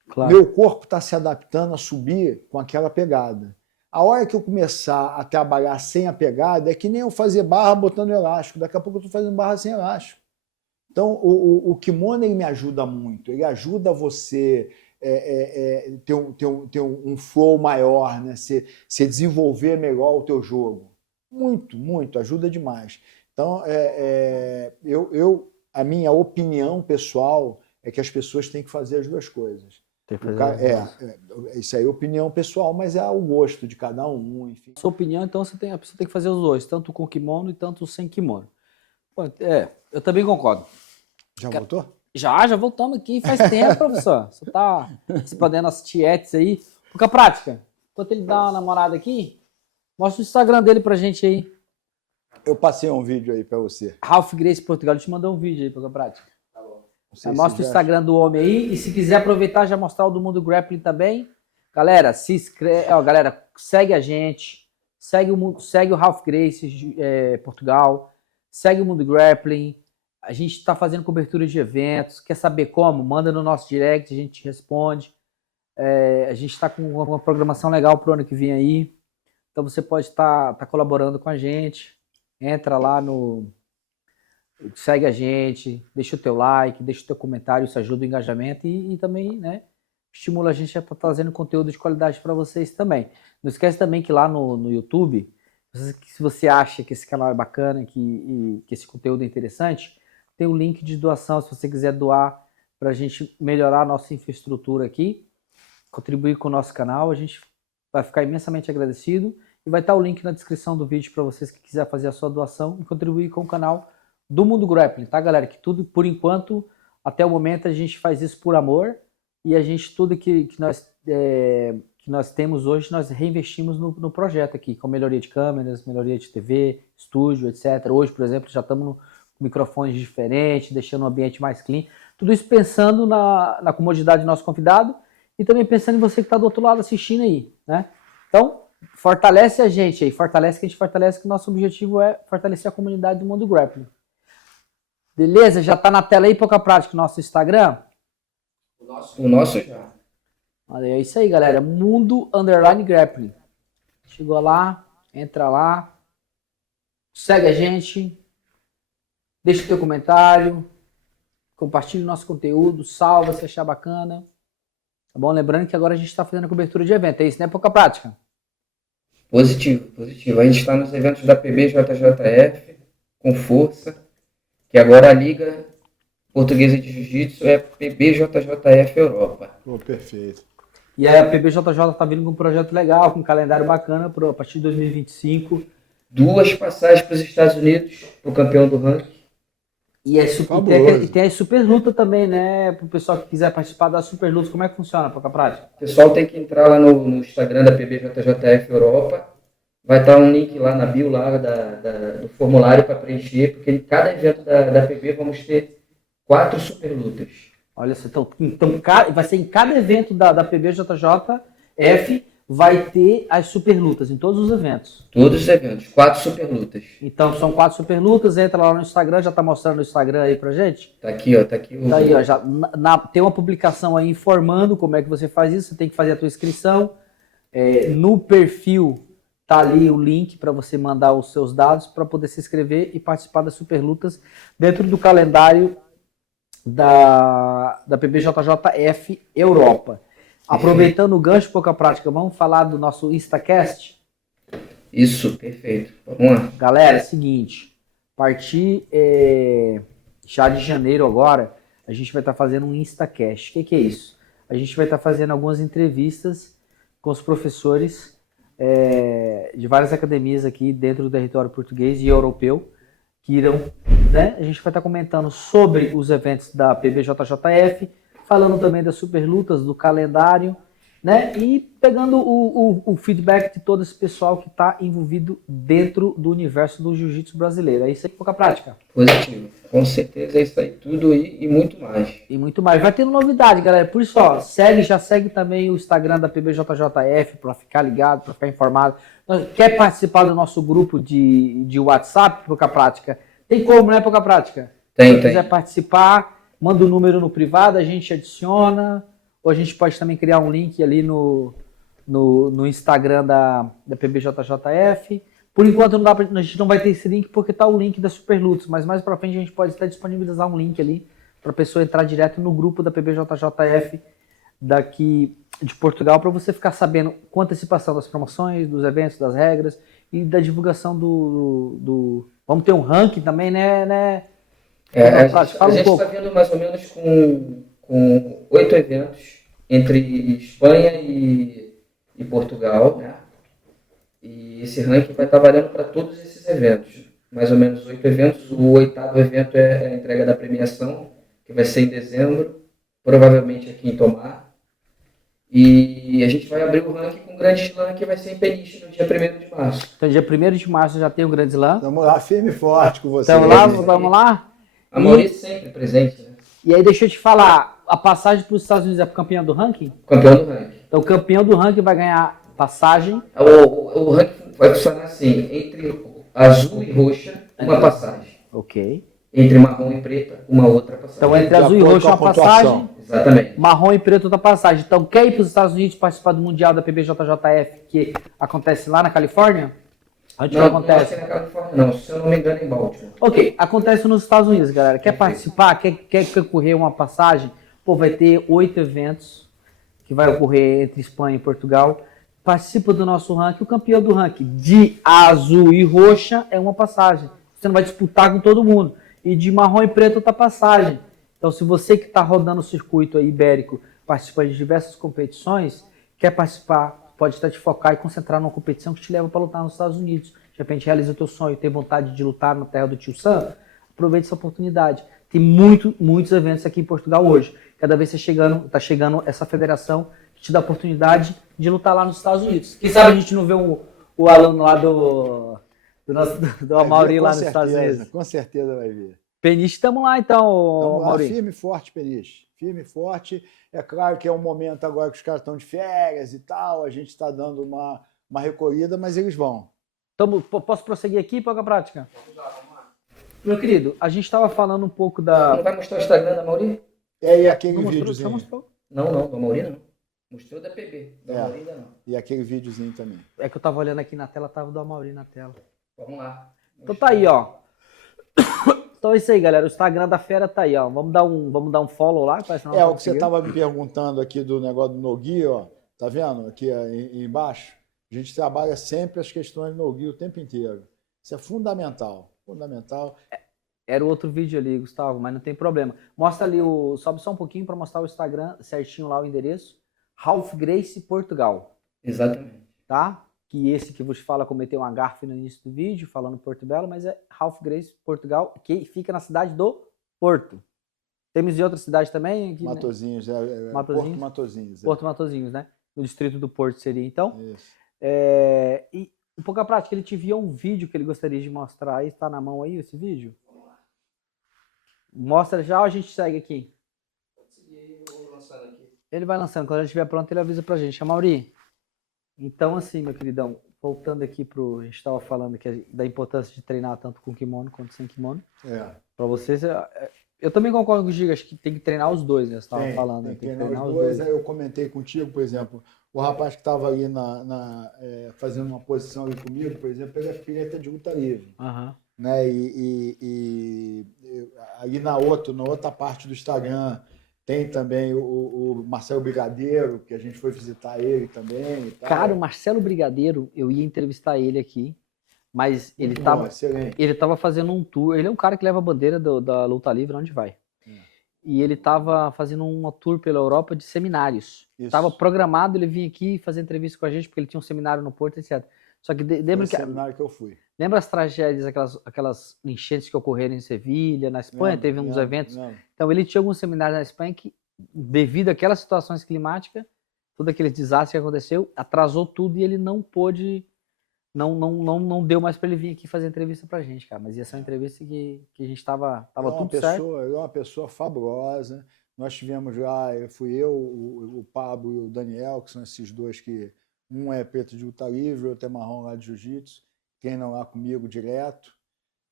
Claro. Meu corpo está se adaptando a subir com aquela pegada. A hora que eu começar a trabalhar sem a pegada, é que nem eu fazer barra botando elástico, daqui a pouco eu estou fazendo barra sem elástico. Então o kimono ele me ajuda muito, ele ajuda você ter um flow maior, né? Você desenvolver melhor o teu jogo. Muito, muito, ajuda demais. Então, a minha opinião pessoal é que as pessoas têm que fazer as duas coisas. Isso aí é opinião pessoal, mas é o gosto de cada um, enfim. Sua opinião, então, a pessoa tem que fazer os dois, tanto com kimono e tanto sem kimono. Pô, eu também concordo. Já voltou? Já voltamos aqui faz tempo, professor. Você tá respondendo as tietes aí. Fica prática. Enquanto ele dá uma namorada aqui, mostra o Instagram dele pra gente aí. Eu passei um vídeo aí pra você. Ralph Grace Portugal, ele te mandou um vídeo aí, Fica prática. Tá bom. Mostra o Instagram do homem aí. E se quiser aproveitar, já mostrar o do Mundo Grappling também. Galera, se inscreve. Ó, galera, segue a gente. Segue o Ralph Grace Portugal. Segue o Mundo Grappling. A gente está fazendo cobertura de eventos. Quer saber como? Manda no nosso direct, a gente responde. A gente está com uma programação legal para o ano que vem aí. Então você pode estar colaborando com a gente. Entra lá segue a gente, deixa o teu like, deixa o teu comentário, isso ajuda o engajamento e também, né, estimula a gente a estar trazendo conteúdo de qualidade para vocês também. Não esquece também que lá no YouTube, se você acha que esse canal é bacana, que esse conteúdo é interessante, tem o link de doação, se você quiser doar para a gente melhorar a nossa infraestrutura aqui, contribuir com o nosso canal, a gente vai ficar imensamente agradecido e vai estar o link na descrição do vídeo para vocês que quiser fazer a sua doação e contribuir com o canal do Mundo Grappling, tá, galera? Que tudo, por enquanto, até o momento, a gente faz isso por amor e a gente, tudo que nós temos hoje, nós reinvestimos no projeto aqui, com melhoria de câmeras, melhoria de TV, estúdio, etc. Hoje, por exemplo, já estamos com microfones diferentes, deixando o ambiente mais clean. Tudo isso pensando na comodidade do nosso convidado e também pensando em você que está do outro lado assistindo aí, né? Então, fortalece a gente aí, fortalece que a gente fortalece, que o nosso objetivo é fortalecer a comunidade do Mundo Grappling. Beleza? Já tá na tela aí, Pouca Prática, o nosso Instagram? O nosso já. Olha, é isso aí, galera. Mundo_Grappling. Chegou lá, entra lá, segue a gente, deixa o teu comentário, compartilha o nosso conteúdo, salva se achar bacana. Tá bom? Lembrando que agora a gente está fazendo a cobertura de evento, é isso, né? Pouca Prática. Positivo. A gente está nos eventos da PBJJF com força, que agora a Liga Portuguesa de Jiu-Jitsu é PBJJF Europa. Perfeito. E aí a PBJJ está vindo com um projeto legal, com um calendário bacana a partir de 2025. 2 passagens para os Estados Unidos, para o campeão do ranking. E tem a super luta também, né? Para o pessoal que quiser participar da super luta, como é que funciona, Pouca Prática? O pessoal tem que entrar lá no Instagram da PBJJF Europa. Vai estar um link lá na bio lá do formulário para preencher, porque em cada evento da PB vamos ter 4 super lutas. Olha só, então vai ser em cada evento da PBJJF vai ter as super lutas, em todos os eventos. Todos os eventos, 4 super lutas. Então são 4 super lutas, entra lá no Instagram, já tá mostrando no Instagram aí pra gente? Tá aqui, ó, tá aqui o... Tá aí, ó, já, tem uma publicação aí informando como é que você faz isso, você tem que fazer a tua inscrição. No perfil tá ali o link para você mandar os seus dados para poder se inscrever e participar das super lutas dentro do calendário da PBJJF Europa. Aproveitando o gancho pouca prática, vamos falar do nosso Instacast? Isso, perfeito. Vamos lá. Galera, é o seguinte, a partir já de janeiro agora, a gente vai estar fazendo um Instacast. O que é isso? A gente vai estar fazendo algumas entrevistas com os professores de várias academias aqui dentro do território português e europeu, que irão, né? A gente vai estar comentando sobre os eventos da PBJJF, falando também das super lutas, do calendário, né? E pegando o feedback de todo esse pessoal que está envolvido dentro do universo do jiu-jitsu brasileiro. É isso aí, pouca prática. Positivo. Com certeza é isso aí tudo e muito mais. E muito mais. Vai tendo novidade, galera. Por isso, ó, já segue também o Instagram da PBJJF para ficar ligado, para ficar informado. Quer participar do nosso grupo de WhatsApp, pouca prática? Tem como, né, pouca prática? Tem. Se quiser participar, manda o número no privado, a gente adiciona, ou a gente pode também criar um link ali no Instagram da PBJJF. Por enquanto a gente não vai ter esse link porque tá o link das Super Lutas, mas mais pra frente a gente pode até disponibilizar um link ali para a pessoa entrar direto no grupo da PBJJF daqui de Portugal para você ficar sabendo com antecipação das promoções, dos eventos, das regras e da divulgação do... Vamos ter um ranking também, né? A gente está vindo mais ou menos com 8 eventos entre Espanha e Portugal, né? E esse ranking vai estar valendo para todos esses eventos. Mais ou menos 8 eventos. O 8º evento é a entrega da premiação, que vai ser em dezembro, provavelmente aqui em Tomar. E a gente vai abrir o ranking com o Grande Slam, que vai ser em Peniche no dia 1º de março. Então, dia 1º de março já tem o Grande Slam. Vamos lá, firme e forte com você. Vamos lá? A Maurício sempre presente, né? E aí, deixa eu te falar, a passagem para os Estados Unidos é para o campeão do ranking? Campeão do ranking. Então, o campeão do ranking vai ganhar passagem. O ranking vai funcionar assim, entre azul e roxa, uma passagem. Ok. Entre marrom e preta, uma outra passagem. Então, entre azul e roxo, uma passagem. Exatamente. Marrom e preto, outra passagem. Então, quer ir para os Estados Unidos participar do Mundial da PBJJF, que acontece lá na Califórnia? Onde que acontece? Não, na Califórnia não, se eu não me engano, em Baltimore. Ok, acontece nos Estados Unidos, galera. Quer participar? Quer ocorrer uma passagem? Pô, vai ter 8 eventos que vai ocorrer entre Espanha e Portugal. Participa do nosso ranking. O campeão do ranking de azul e roxa é uma passagem. Você não vai disputar com todo mundo. E de marrom e preto outra passagem. Então, se você que está rodando o circuito aí ibérico, participa de diversas competições, quer participar, pode estar te focar e concentrar numa competição que te leva para lutar nos Estados Unidos. De repente realiza o teu sonho, tem vontade de lutar na terra do tio Sam, aproveite essa oportunidade. Tem muitos eventos aqui em Portugal hoje. Cada vez está chegando essa federação que te dá a oportunidade de lutar lá nos Estados Unidos. Quem sabe a gente não vê o aluno lá do Amaury lá nos Estados Unidos. Com certeza vai vir. Peniche, estamos lá então, Vamos lá, Amaury. firme e forte, Peniche. Firme e forte. É claro que é um momento agora que os caras estão de férias e tal, a gente está dando uma recolhida, mas eles vão. Então, posso prosseguir aqui, pouca prática? Vamos lá. Meu querido, a gente estava falando um pouco da... Não vai mostrar o Instagram da Mauri? E aquele Não mostrou, videozinho. só mostrou. Não, da Mauri não. Mostrou da PB, da Mauri ainda não. E aquele videozinho também. É que eu tava olhando aqui na tela, tava do Amaury na tela. Vamos lá. Então tá aí, ó. Então é isso aí, galera. O Instagram da fera tá aí, ó. Vamos dar um follow lá. O que você tava me perguntando aqui do negócio do no-gi, ó. Tá vendo? Aqui embaixo. A gente trabalha sempre as questões do no-gi o tempo inteiro. Isso é fundamental. Fundamental. Era o outro vídeo ali, Gustavo, mas não tem problema. Mostra ali sobe só um pouquinho para mostrar o Instagram certinho lá, o endereço. Ralph Gracie Portugal. Exatamente. Tá? Que esse que vos fala cometeu uma gafe no início do vídeo, falando Porto Belo, mas é Ralph Gracie Portugal, que fica na cidade do Porto. Temos em outras cidades também? Aqui, Matosinhos, né? Porto Matosinhos. Porto Matosinhos, né? No distrito do Porto seria, então. Isso. E um pouco a prática, ele te enviou um vídeo que ele gostaria de mostrar aí. Está na mão aí esse vídeo? Mostra já ou a gente segue aqui? Ele vai lançando. Quando ele estiver pronto, ele avisa pra gente. Mauri, então assim, meu queridão, voltando aqui a gente estava falando aqui da importância de treinar tanto com kimono quanto sem kimono. Para vocês, eu também concordo com o Giga, acho que tem que treinar os dois, né? Você estava falando, tem né? que treinar os dois. Aí eu comentei contigo, por exemplo, o rapaz que estava ali fazendo uma posição ali comigo, por exemplo, ele é fileta de luta livre. Aham. Né? Ali na outra parte do Instagram tem também o Marcelo Brigadeiro, que a gente foi visitar ele também. E tal. Cara, o Marcelo Brigadeiro, eu ia entrevistar ele aqui, mas ele estava fazendo um tour. Ele é um cara que leva a bandeira da luta livre onde vai. E ele estava fazendo uma tour pela Europa de seminários. Estava programado ele vir aqui fazer entrevista com a gente, porque ele tinha um seminário no Porto, etc. Só que lembra que seminário que eu fui. Lembra as tragédias, aquelas enchentes que ocorreram em Sevilha, na Espanha? Teve uns eventos. Então, ele tinha alguns seminários na Espanha que, devido àquelas situações climáticas, todo aquele desastre que aconteceu, atrasou tudo e ele não pôde, não deu mais para ele vir aqui fazer entrevista pra gente, cara. Mas ia ser uma entrevista que a gente tava tudo certo. Ele é uma pessoa fabulosa. Nós tivemos lá, fui eu, o Pablo e o Daniel, que são esses dois que um é preto de luta livre, outro é marrom lá de jiu-jitsu, treinam lá comigo direto,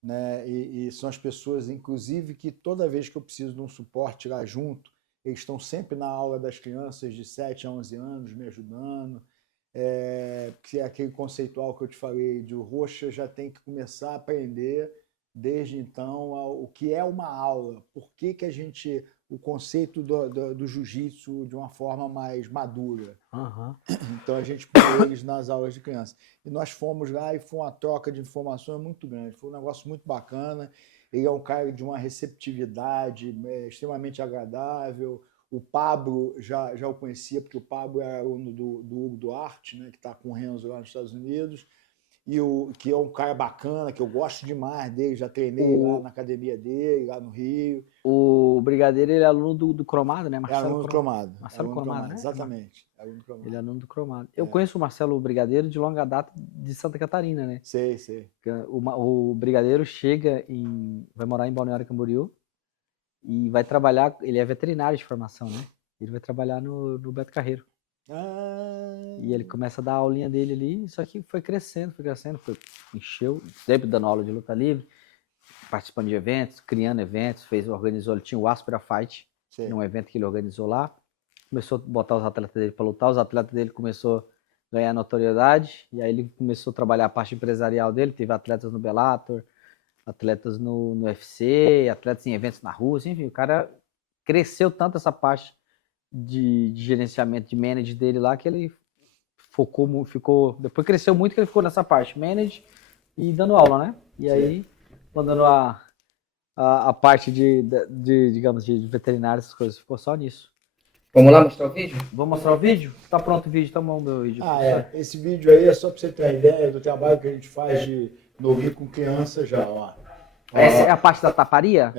né? E são as pessoas, inclusive, que toda vez que eu preciso de um suporte lá junto, eles estão sempre na aula das crianças de 7 a 11 anos, me ajudando. Que é aquele conceitual que eu te falei, de o roxa já tem que começar a aprender desde então o que é uma aula, por que a gente, o conceito do jiu-jitsu de uma forma mais madura. Então a gente põe eles nas aulas de criança. E nós fomos lá e foi uma troca de informações muito grande, foi um negócio muito bacana. Ele é um cara de uma receptividade extremamente agradável. O Pablo já o conhecia, porque o Pablo era aluno do Hugo Duarte, né, que está com o Renzo lá nos Estados Unidos, que é um cara bacana, que eu gosto demais dele, já treinei lá na academia dele, lá no Rio. O Brigadeiro, ele é aluno do Cromado, né? Marcelo aluno do Cromado. Marcelo Cromado, né? Exatamente. Aluno do Cromado. Ele é aluno do Cromado. Eu conheço o Marcelo Brigadeiro de longa data de Santa Catarina, né? Sei. O Brigadeiro vai morar em Balneário Camboriú e vai trabalhar, ele é veterinário de formação, né? Ele vai trabalhar no Beto Carreiro. E ele começa a dar a aulinha dele ali, só que foi crescendo, encheu, sempre dando aula de luta livre, participando de eventos, criando eventos, organizou, ele tinha o Aspera Fight, um evento que ele organizou lá, começou a botar os atletas dele para lutar, os atletas dele começou a ganhar notoriedade, e aí ele começou a trabalhar a parte empresarial dele, teve atletas no Bellator, atletas no UFC, atletas em eventos na Rússia, enfim, o cara cresceu tanto essa parte de gerenciamento, de manage dele lá, que ele depois cresceu muito que ele ficou nessa parte, manage e dando aula, né? E aí, mandando a parte digamos, de veterinário, essas coisas, ficou só nisso. Vamos lá mostrar o vídeo? Vamos mostrar o vídeo? Tá pronto o vídeo, tá bom o meu vídeo. Esse vídeo aí é só para você ter uma ideia do trabalho que a gente faz no Rio com criança já, ó. Essa é a parte da taparia?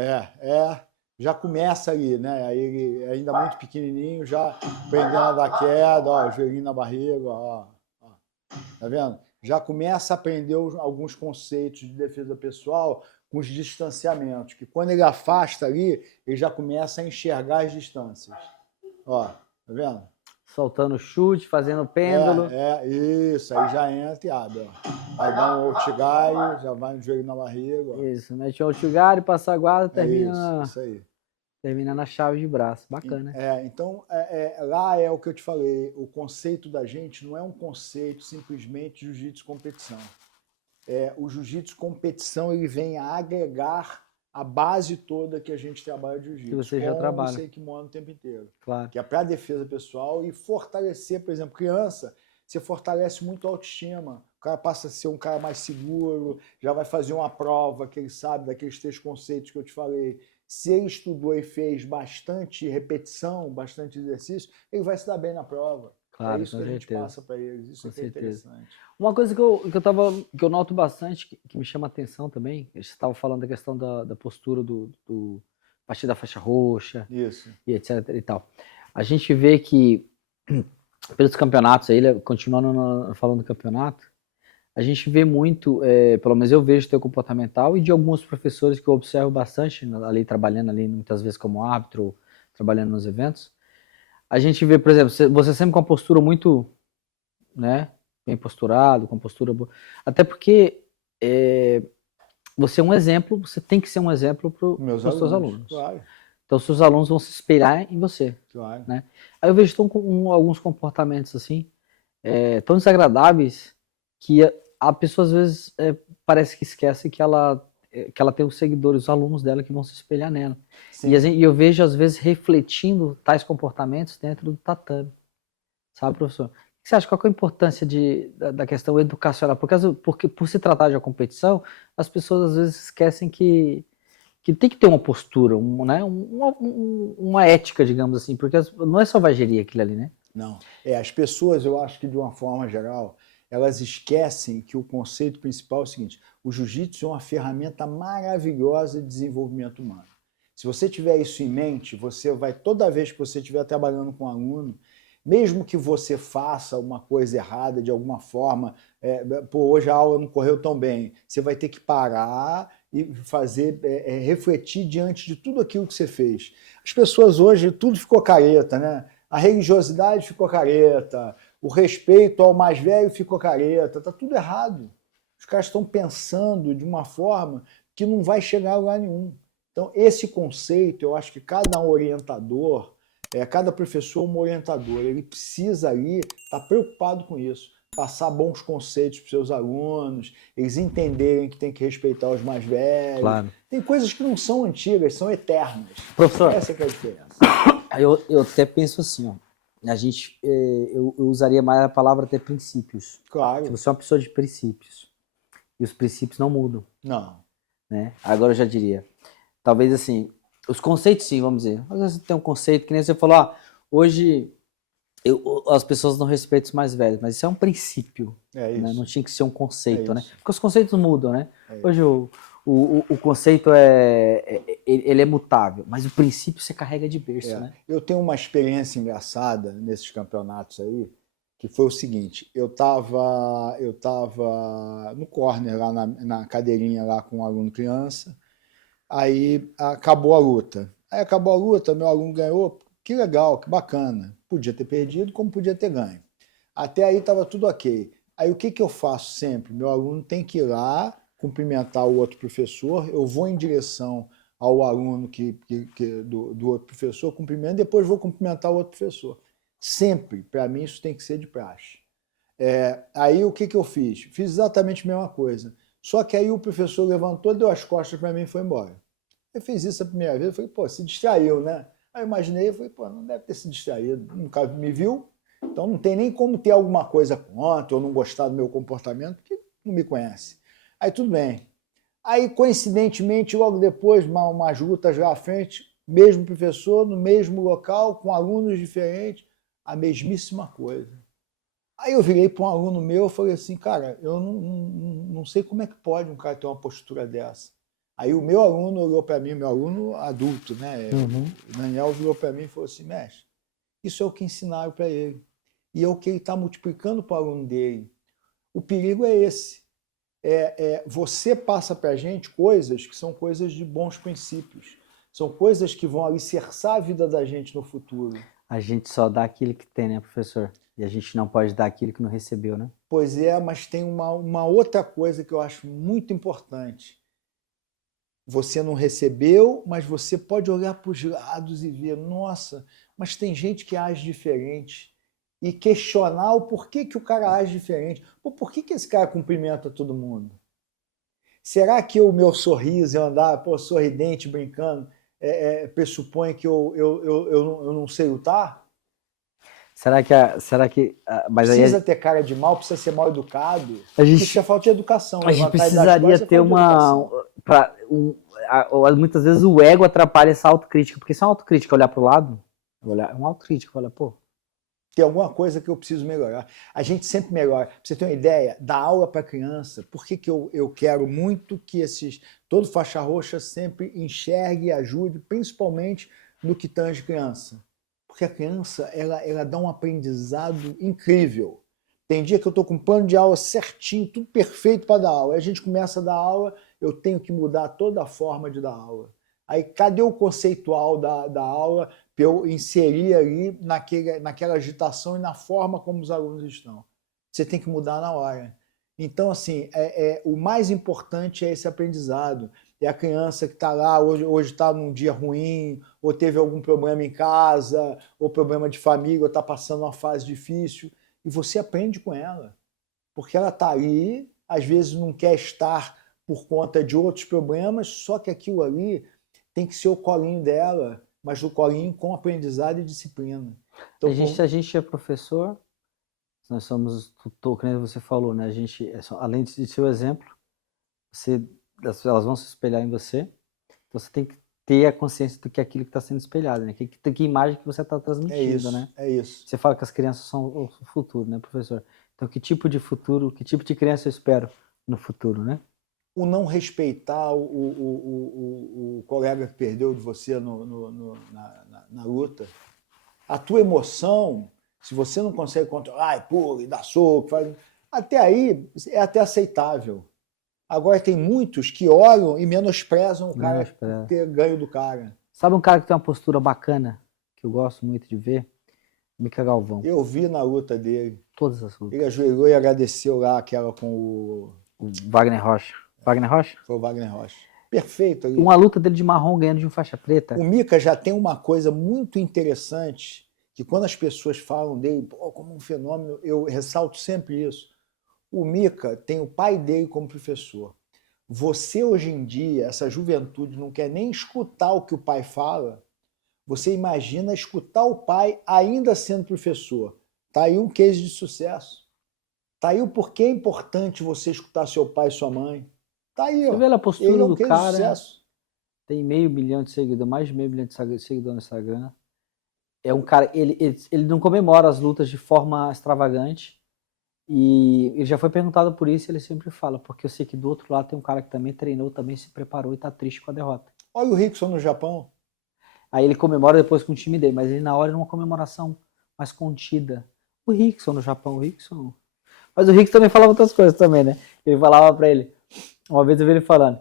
Já começa ali, né? Aí ele ainda muito pequenininho, já aprendendo a dar queda, ó, joelhinho na barriga, ó. Tá vendo? Já começa a aprender alguns conceitos de defesa pessoal com os distanciamentos, que quando ele afasta ali, ele já começa a enxergar as distâncias. Ó, tá vendo? Soltando chute, fazendo pêndulo. Isso, aí já entra e abre, ó. Aí dá um outsigário, já vai no joelho na barriga. Ó. Isso, mete o outsigário, passa a guarda, termina... Isso aí. Termina na chave de braço, bacana. Então, lá é o que eu te falei, o conceito da gente não é um conceito simplesmente de jiu-jitsu competição. O jiu-jitsu competição ele vem a agregar a base toda que a gente trabalha de jiu-jitsu. Que você já trabalha. Com o kimono o tempo inteiro. Claro. Que é para defesa pessoal e fortalecer, por exemplo, criança, você fortalece muito a autoestima. O cara passa a ser um cara mais seguro, já vai fazer uma prova que ele sabe daqueles 3 conceitos que eu te falei. Se ele estudou e fez bastante repetição, bastante exercício, ele vai se dar bem na prova. Claro, isso que a gente passa para eles. Isso é interessante. Uma coisa que eu noto bastante, que me chama a atenção também, você estava falando da questão da postura do partir da faixa roxa, isso, e etc e tal. A gente vê que, pelos campeonatos, aí, continuando falando do campeonato, a gente vê muito, pelo menos eu vejo teu comportamental e de alguns professores que eu observo bastante ali, trabalhando ali muitas vezes como árbitro, trabalhando nos eventos, a gente vê, por exemplo, você sempre com uma postura muito, né, bem posturado, com postura boa. Até porque você é um exemplo, você tem que ser um exemplo para os seus alunos. Claro, Então, seus alunos vão se espelhar em você, claro. né? Aí eu vejo alguns comportamentos assim, tão desagradáveis, que a pessoa às vezes parece que esquece que ela tem os seguidores, os alunos dela que vão se espelhar nela. Sim. E eu vejo às vezes refletindo tais comportamentos dentro do tatame. Sabe, professor? O que você acha? Qual que é a importância da questão educacional? Porque por se tratar de uma competição, as pessoas às vezes esquecem que tem que ter uma postura, né? Uma ética, digamos assim, porque não é só vageria aquilo ali, né? Não. As pessoas, eu acho que de uma forma geral, elas esquecem que o conceito principal é o seguinte: o jiu-jitsu é uma ferramenta maravilhosa de desenvolvimento humano. Se você tiver isso em mente, você vai, toda vez que você estiver trabalhando com um aluno, mesmo que você faça uma coisa errada de alguma forma, hoje a aula não correu tão bem, você vai ter que parar e fazer, refletir diante de tudo aquilo que você fez. As pessoas hoje, tudo ficou careta, né? A religiosidade ficou careta, o respeito ao mais velho ficou careta, tá tudo errado. Os caras estão pensando de uma forma que não vai chegar a lugar nenhum. Então, esse conceito, eu acho que cada orientador, cada professor um orientador, ele precisa ali estar preocupado com isso, passar bons conceitos para os seus alunos, eles entenderem que tem que respeitar os mais velhos. Claro. Tem coisas que não são antigas, são eternas. Professor, essa que é a diferença. Eu até penso assim, ó, eu usaria mais a palavra ter princípios. Claro. Você é uma pessoa de princípios. E os princípios não mudam. Não. Né? Agora eu já diria, talvez assim, os conceitos sim, vamos dizer. Às vezes tem um conceito, que nem você falou, hoje as pessoas não respeitam os mais velhos, mas isso é um princípio. É isso. Né? Não tinha que ser um conceito, né? isso. Porque os conceitos mudam, né? Hoje o conceito ele é mutável, mas o princípio você carrega de berço, né? Eu tenho uma experiência engraçada nesses campeonatos aí, que foi o seguinte: eu tava no corner lá na cadeirinha lá com um aluno criança, aí acabou a luta. Meu aluno ganhou, que legal, que bacana. Podia ter perdido, como podia ter ganho. Até aí estava tudo ok. Aí o que eu faço sempre? Meu aluno tem que ir lá cumprimentar o outro professor, eu vou em direção ao aluno do outro professor, cumprimento, depois vou cumprimentar o outro professor. Sempre, para mim, isso tem que ser de praxe. Aí o que eu fiz? Fiz exatamente a mesma coisa. Só que aí o professor levantou, deu as costas para mim e foi embora. Eu fiz isso a primeira vez, eu falei, pô, se distraiu, né? Aí eu imaginei, eu falei, pô, não deve ter se distraído, nunca me viu, então não tem nem como ter alguma coisa contra ou não gostar do meu comportamento, porque não me conhece. Aí tudo bem. Aí, coincidentemente, logo depois, umas lutas lá à frente, mesmo professor, no mesmo local, com alunos diferentes, a mesmíssima coisa. Aí eu virei para um aluno meu e falei assim, cara, eu não sei como é que pode um cara ter uma postura dessa. Aí o meu aluno olhou para mim, meu aluno adulto, né? O Daniel virou para mim e falou assim, mestre, isso é o que ensinaram para ele. E é o que ele está multiplicando para o aluno dele. O perigo é esse. Você passa para a gente coisas que são coisas de bons princípios. São coisas que vão alicerçar a vida da gente no futuro. A gente só dá aquilo que tem, né, professor? E a gente não pode dar aquilo que não recebeu, né? Pois é, mas tem uma outra coisa que eu acho muito importante. Você não recebeu, mas você pode olhar para os lados e ver, nossa, mas tem gente que age diferente. E questionar o porquê que o cara age diferente. Por que esse cara cumprimenta todo mundo? Será que o meu sorriso, eu andar sorridente, brincando, pressupõe que eu não sei lutar? Mas precisa aí ter cara de mal, precisa ser mal educado? Isso é falta de educação. A gente precisaria ter muitas vezes o ego atrapalha essa autocrítica, porque se é uma autocrítica olhar para o lado, é uma autocrítica, olha, pô. Tem alguma coisa que eu preciso melhorar. A gente sempre melhora. Pra você ter uma ideia, da aula para criança, por que eu quero muito que todo faixa roxa sempre enxergue e ajude, principalmente no que tange criança? Porque a criança, ela dá um aprendizado incrível. Tem dia que eu estou com um plano de aula certinho, tudo perfeito para dar aula. Aí a gente começa a dar aula, eu tenho que mudar toda a forma de dar aula. Aí, cadê o conceitual da aula para eu inserir ali naquela agitação e na forma como os alunos estão? Você tem que mudar na hora. Então, assim, o mais importante é esse aprendizado. É a criança que está lá, hoje está num dia ruim, ou teve algum problema em casa, ou problema de família, ou está passando uma fase difícil, e você aprende com ela. Porque ela está ali, às vezes não quer estar por conta de outros problemas, só que aquilo ali tem que ser o colinho dela, mas o colinho com aprendizado e disciplina. Então, Se a gente é professor, nós somos tutor, como você falou, né? A gente, além de ser o exemplo, elas vão se espelhar em você, então você tem que ter a consciência do que é aquilo que está sendo espelhado, né? Que imagem que você está transmitindo, né? É isso. Você fala que as crianças são o futuro, né, professor? Então, que tipo de futuro, que tipo de criança eu espero no futuro, né? O não respeitar o colega que perdeu de você na luta, a tua emoção, se você não consegue controlar, pula e dá soco, até aí é até aceitável. Agora tem muitos que olham e menosprezam o cara ter ganho do cara. Sabe um cara que tem uma postura bacana, que eu gosto muito de ver? Mica Galvão. Eu vi na luta dele. Todas as lutas. Ele ajoelhou e agradeceu lá aquela com o Wagner Rocha. Wagner Rocha? Foi o Wagner Rocha. Perfeito ali. Uma luta dele de marrom ganhando de um faixa preta. O Mica já tem uma coisa muito interessante, que quando as pessoas falam dele como um fenômeno, eu ressalto sempre isso. O Mica tem o pai dele como professor. Você, hoje em dia, essa juventude não quer nem escutar o que o pai fala. Você imagina escutar o pai ainda sendo professor. Está aí um case de sucesso. Está aí o porquê é importante você escutar seu pai e sua mãe. Está aí, ó. Você vê a postura do cara. Tem 500 mil de seguidores, mais de 500 mil de seguidores no Instagram. É um cara, ele não comemora as lutas de forma extravagante. E ele já foi perguntado por isso e ele sempre fala, porque eu sei que do outro lado tem um cara que também treinou, também se preparou e tá triste com a derrota. Olha o Rickson no Japão. Aí ele comemora depois com o time dele, mas ele na hora é uma comemoração mais contida. O Rickson no Japão, o Rickson... Mas o Rickson também falava outras coisas também, né? Ele falava pra ele, uma vez eu vi ele falando,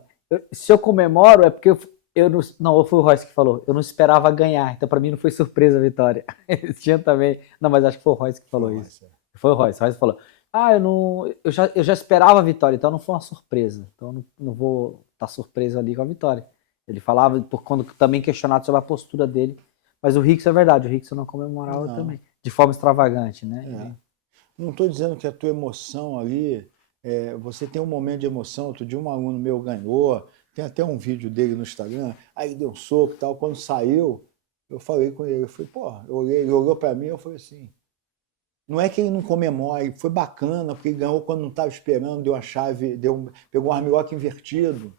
se eu comemoro é porque não, foi o Royce que falou, eu não esperava ganhar, então pra mim não foi surpresa a vitória. Tinha também, não, mas acho que foi o Royce que falou isso. Foi o Royce falou, eu já esperava a vitória, então não foi uma surpresa. Então eu não vou estar surpreso ali com a vitória. Ele falava, quando também questionado sobre a postura dele, mas o Rickson é verdade, o Rickson não comemorava também, de forma extravagante, né? Não estou dizendo que a tua emoção ali, você tem um momento de emoção, outro dia um aluno meu ganhou, tem até um vídeo dele no Instagram, aí deu um soco e tal, quando saiu, eu falei com ele, eu falei, ele olhou para mim e eu falei assim, não é que ele não comemore, foi bacana, porque ele ganhou quando não estava esperando, deu a chave, pegou um armlock invertido.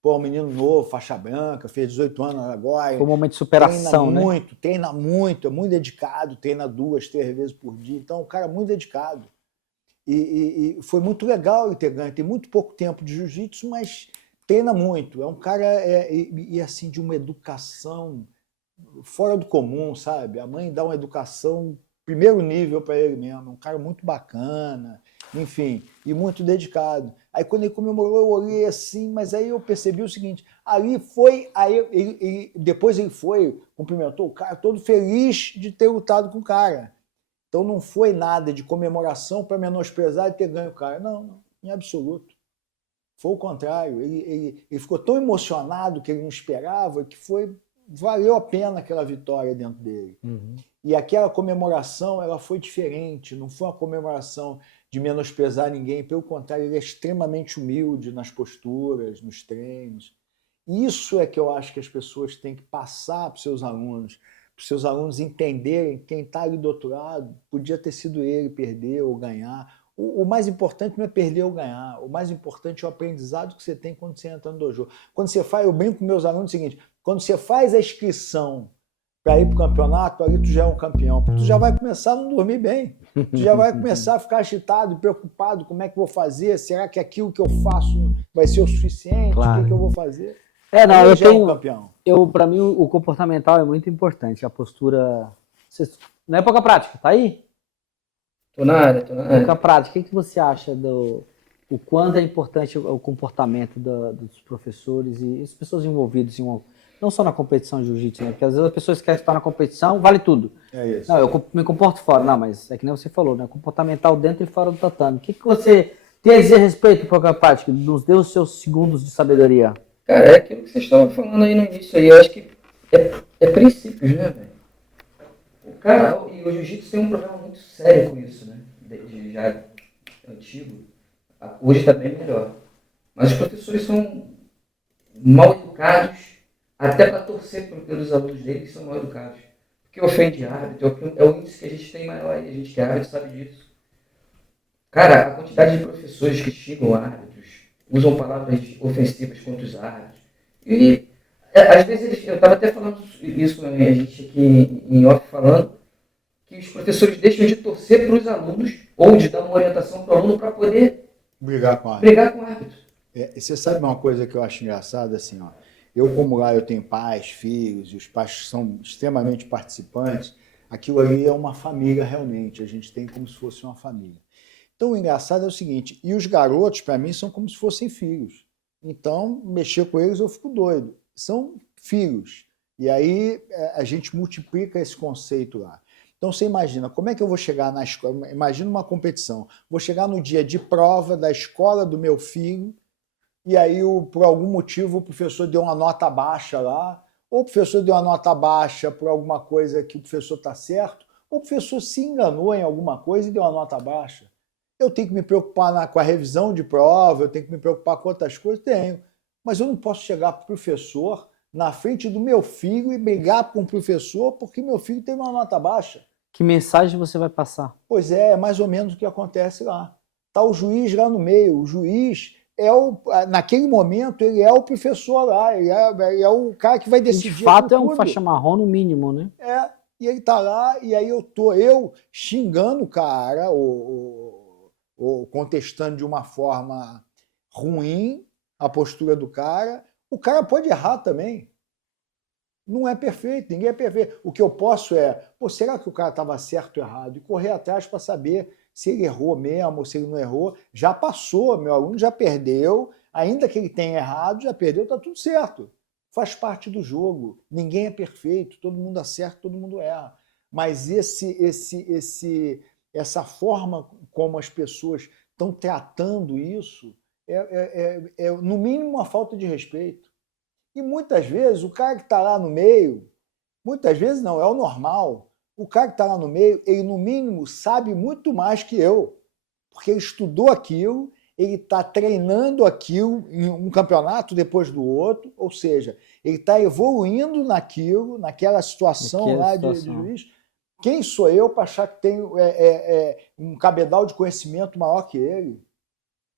Pô, um menino novo, faixa branca, fez 18 anos agora. Foi um momento de superação, treina muito, é muito dedicado, treina 2, 3 vezes por dia. Então, o cara é muito dedicado. E foi muito legal ele ter ganho. Tem muito pouco tempo de jiu-jitsu, mas treina muito. É um cara, assim, de uma educação fora do comum, sabe? A mãe dá uma educação primeiro nível para ele mesmo, um cara muito bacana, enfim, e muito dedicado. Aí quando ele comemorou, eu olhei assim, mas aí eu percebi o seguinte, ali foi, depois ele foi, cumprimentou o cara, todo feliz de ter lutado com o cara. Então não foi nada de comemoração para menosprezar e ter ganho o cara, não, em absoluto. Foi o contrário, ele ficou tão emocionado que ele não esperava, que valeu a pena aquela vitória dentro dele. Uhum. E aquela comemoração, ela foi diferente, não foi uma comemoração de menosprezar ninguém, pelo contrário, ele é extremamente humilde nas posturas, nos treinos. Isso é que eu acho que as pessoas têm que passar para os seus alunos entenderem quem está ali do outro lado, podia ter sido ele perder ou ganhar. O mais importante não é perder ou ganhar, o mais importante é o aprendizado que você tem quando você entra no dojo. Quando você faz, eu brinco com meus alunos o seguinte, quando você faz a inscrição para ir para o campeonato, ali tu já é um campeão, porque tu já vai começar a não dormir bem, tu já vai começar a ficar agitado, preocupado, como é que eu vou fazer, será que aquilo que eu faço vai ser o suficiente, claro. O que eu vou fazer? Não, eu tenho, um campeão. Para mim o comportamental é muito importante, a postura, não é pouca prática, tá aí? Tô na área. Pouca prática, o que você acha o quanto é importante o comportamento dos professores e as pessoas envolvidas em Não só na competição de jiu-jitsu, né? Porque às vezes as pessoas querem estar na competição, vale tudo. É isso. Não, eu me comporto fora. Não, mas é que nem você falou, né? Comportamental dentro e fora do tatame. O que você tem a dizer a respeito, Procapática? Nos dê os seus segundos de sabedoria. Cara, é aquilo que vocês estavam falando aí no início aí, eu acho que é princípios, né, velho? O cara, e o jiu-jitsu tem um problema muito sério com isso, né? De já antigo. Hoje está bem melhor. Mas os professores são mal educados, até para torcer pelos alunos deles, são mal educados. Porque ofende árbitro, é o índice que a gente tem maior aí, a gente que é árbitro sabe disso. Cara, a quantidade de professores que xingam árbitros, usam palavras ofensivas contra os árbitros. E às vezes, eu estava até falando isso, né, a gente aqui em off falando, que os professores deixam de torcer para os alunos, ou de dar uma orientação para o aluno para poder Brigar com a brigar com o árbitro. E você sabe uma coisa que eu acho engraçada, assim, ó. Eu, como lá, eu tenho pais, filhos, e os pais são extremamente participantes, aquilo ali é uma família realmente, a gente tem como se fosse uma família. Então, o engraçado é o seguinte, e os garotos, para mim, são como se fossem filhos. Então, mexer com eles eu fico doido. São filhos. E aí a gente multiplica esse conceito lá. Então, você imagina, como é que eu vou chegar na escola? Imagina uma competição. Vou chegar no dia de prova da escola do meu filho, e aí, por algum motivo, o professor deu uma nota baixa lá, ou o professor deu uma nota baixa por alguma coisa que o professor está certo, ou o professor se enganou em alguma coisa e deu uma nota baixa. Eu tenho que me preocupar com a revisão de prova, eu tenho que me preocupar com outras coisas? Tenho. Mas eu não posso chegar para o professor na frente do meu filho e brigar com o professor porque meu filho teve uma nota baixa. Que mensagem você vai passar? Pois é mais ou menos o que acontece lá. Está o juiz lá no meio, o juiz naquele momento, ele é o professor lá, ele é o cara que vai decidir. De fato, é um faixa marrom no mínimo, né? E ele tá lá, e aí eu xingando o cara, ou contestando de uma forma ruim a postura do cara. O cara pode errar também. Não é perfeito, ninguém é perfeito. O que eu posso será que o cara estava certo ou errado? E correr atrás para saber se ele errou mesmo ou se ele não errou. Já passou, meu aluno já perdeu, ainda que ele tenha errado, já perdeu, está tudo certo. Faz parte do jogo. Ninguém é perfeito, todo mundo acerta, todo mundo erra. Mas essa forma como as pessoas estão tratando isso é, no mínimo, uma falta de respeito. E muitas vezes o cara que está lá no meio, muitas vezes não, é o normal. O cara que está lá no meio, ele no mínimo sabe muito mais que eu, porque ele estudou aquilo, ele está treinando aquilo em um campeonato depois do outro, ou seja, ele está evoluindo naquela situação lá de juiz. Quem sou eu para achar que tem um cabedal de conhecimento maior que ele?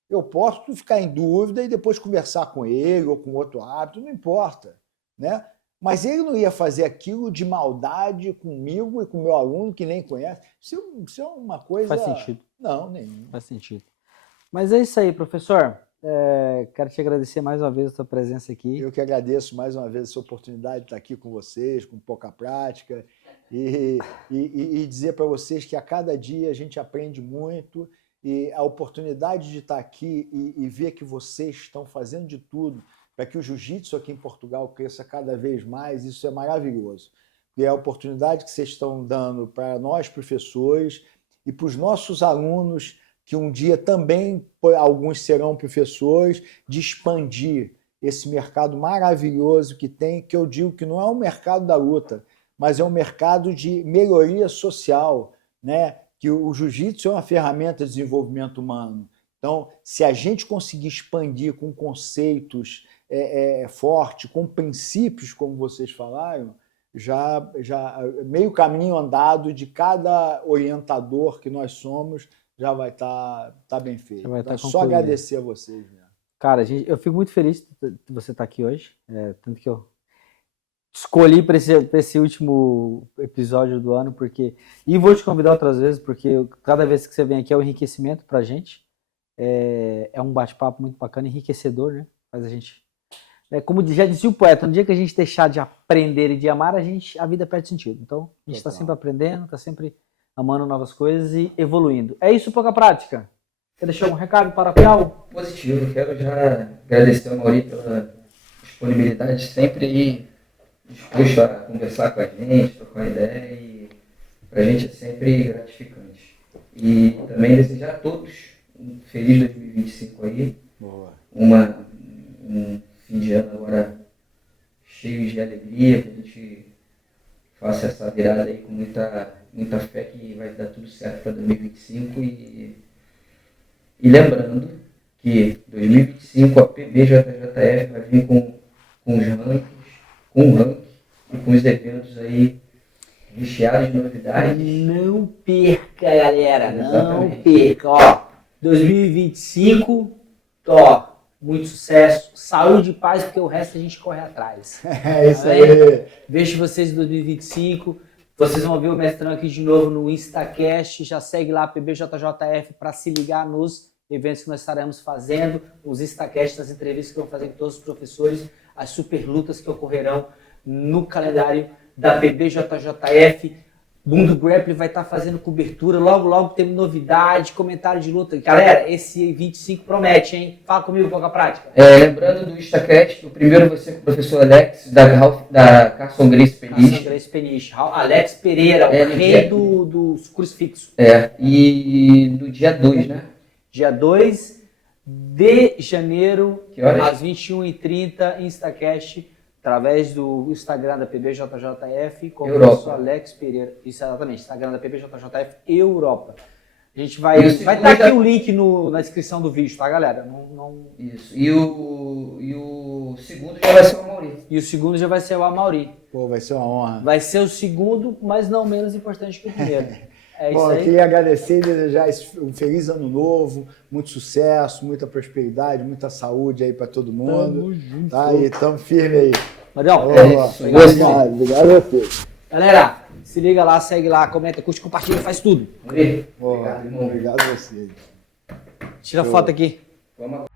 Eu posso ficar em dúvida e depois conversar com ele ou com outro árbitro, não importa, né? Mas ele não ia fazer aquilo de maldade comigo e com o meu aluno que nem conhece. Isso é uma coisa... Faz sentido. Não, nenhum. Faz sentido. Mas é isso aí, professor. Quero te agradecer mais uma vez a sua presença aqui. Eu que agradeço mais uma vez essa oportunidade de estar aqui com vocês, com pouca prática, e dizer para vocês que a cada dia a gente aprende muito, e a oportunidade de estar aqui e ver que vocês estão fazendo de tudo para que o jiu-jitsu aqui em Portugal cresça cada vez mais, isso é maravilhoso. E é a oportunidade que vocês estão dando para nós, professores, e para os nossos alunos, que um dia também, alguns serão professores, de expandir esse mercado maravilhoso que tem, que eu digo que não é um mercado da luta, mas é um mercado de melhoria social, né? Que o jiu-jitsu é uma ferramenta de desenvolvimento humano. Então, se a gente conseguir expandir com conceitos fortes, com princípios, como vocês falaram, já meio caminho andado de cada orientador que nós somos, já vai estar bem feito. Já vai então, estar só agradecer a vocês mesmo. Cara, eu fico muito feliz de você estar aqui hoje, tanto que eu escolhi para esse último episódio do ano, e vou te convidar outras vezes, porque cada vez que você vem aqui é um enriquecimento para a gente, é um bate-papo muito bacana, enriquecedor, né? Faz a gente... como já dizia o poeta, no dia que a gente deixar de aprender e de amar, a vida perde sentido. Então, a gente está sempre aprendendo, está sempre amando novas coisas e evoluindo. É isso, pouca prática. Quer deixar um recado para a Piau? Positivo, quero já agradecer ao Mauri pela disponibilidade sempre aí disposto a conversar com a gente, trocar uma ideia, e para a gente é sempre gratificante. E também desejar a todos um feliz 2025 aí, Boa. um fim de ano agora cheio de alegria, que a gente faça essa virada aí com muita fé que vai dar tudo certo para 2025 e lembrando que 2025 a PBJJF vai vir com os rankings, com o ranking e com os eventos aí recheados de novidades. Não perca, galera. Não Exatamente. perca. Ó, 2025, ó, muito sucesso, saúde e paz, porque o resto a gente corre atrás. É isso aí. Vejo vocês em 2025. Vocês vão ver o Mestrão aqui de novo no Instacast. Já segue lá, PBJJF, para se ligar nos eventos que nós estaremos fazendo, os Instacasts, as entrevistas que vão fazer com todos os professores, as super lutas que ocorrerão no calendário da PBJJF. Mundo Grappling vai estar fazendo cobertura, logo tem novidade, comentário de luta. Galera, esse 25 promete, hein? Fala comigo, qual é a prática? Lembrando do Instacast, o primeiro vai ser com o professor Alex, da Carson Grace Peniche. Alex Pereira, o rei dos crucifixos. E no dia 2, né? Dia 2 de janeiro, Que horas? às 21h30, Instacast, através do Instagram da PBJJF, com o Europa. professor Alex Pereira. Isso, exatamente, Instagram da PBJJF Europa. A gente vai E o estar segundo aqui já- o link na descrição do vídeo, tá, galera? Isso. E o segundo já vai ser o Mauri. E o segundo já vai ser o Amauri. Pô, vai ser uma honra. Vai ser o segundo, mas não menos importante que o primeiro. É isso Bom, eu aí. queria agradecer e desejar um feliz ano novo, muito sucesso, muita prosperidade, muita saúde aí para todo mundo. Tá? E tamo firme aí. Marião, isso. Obrigado a você. galera, se liga lá, segue lá, comenta, curte, compartilha, faz tudo. Mauri, Bom, obrigado, irmão. obrigado a você. Tira a foto aqui. Vamos agora.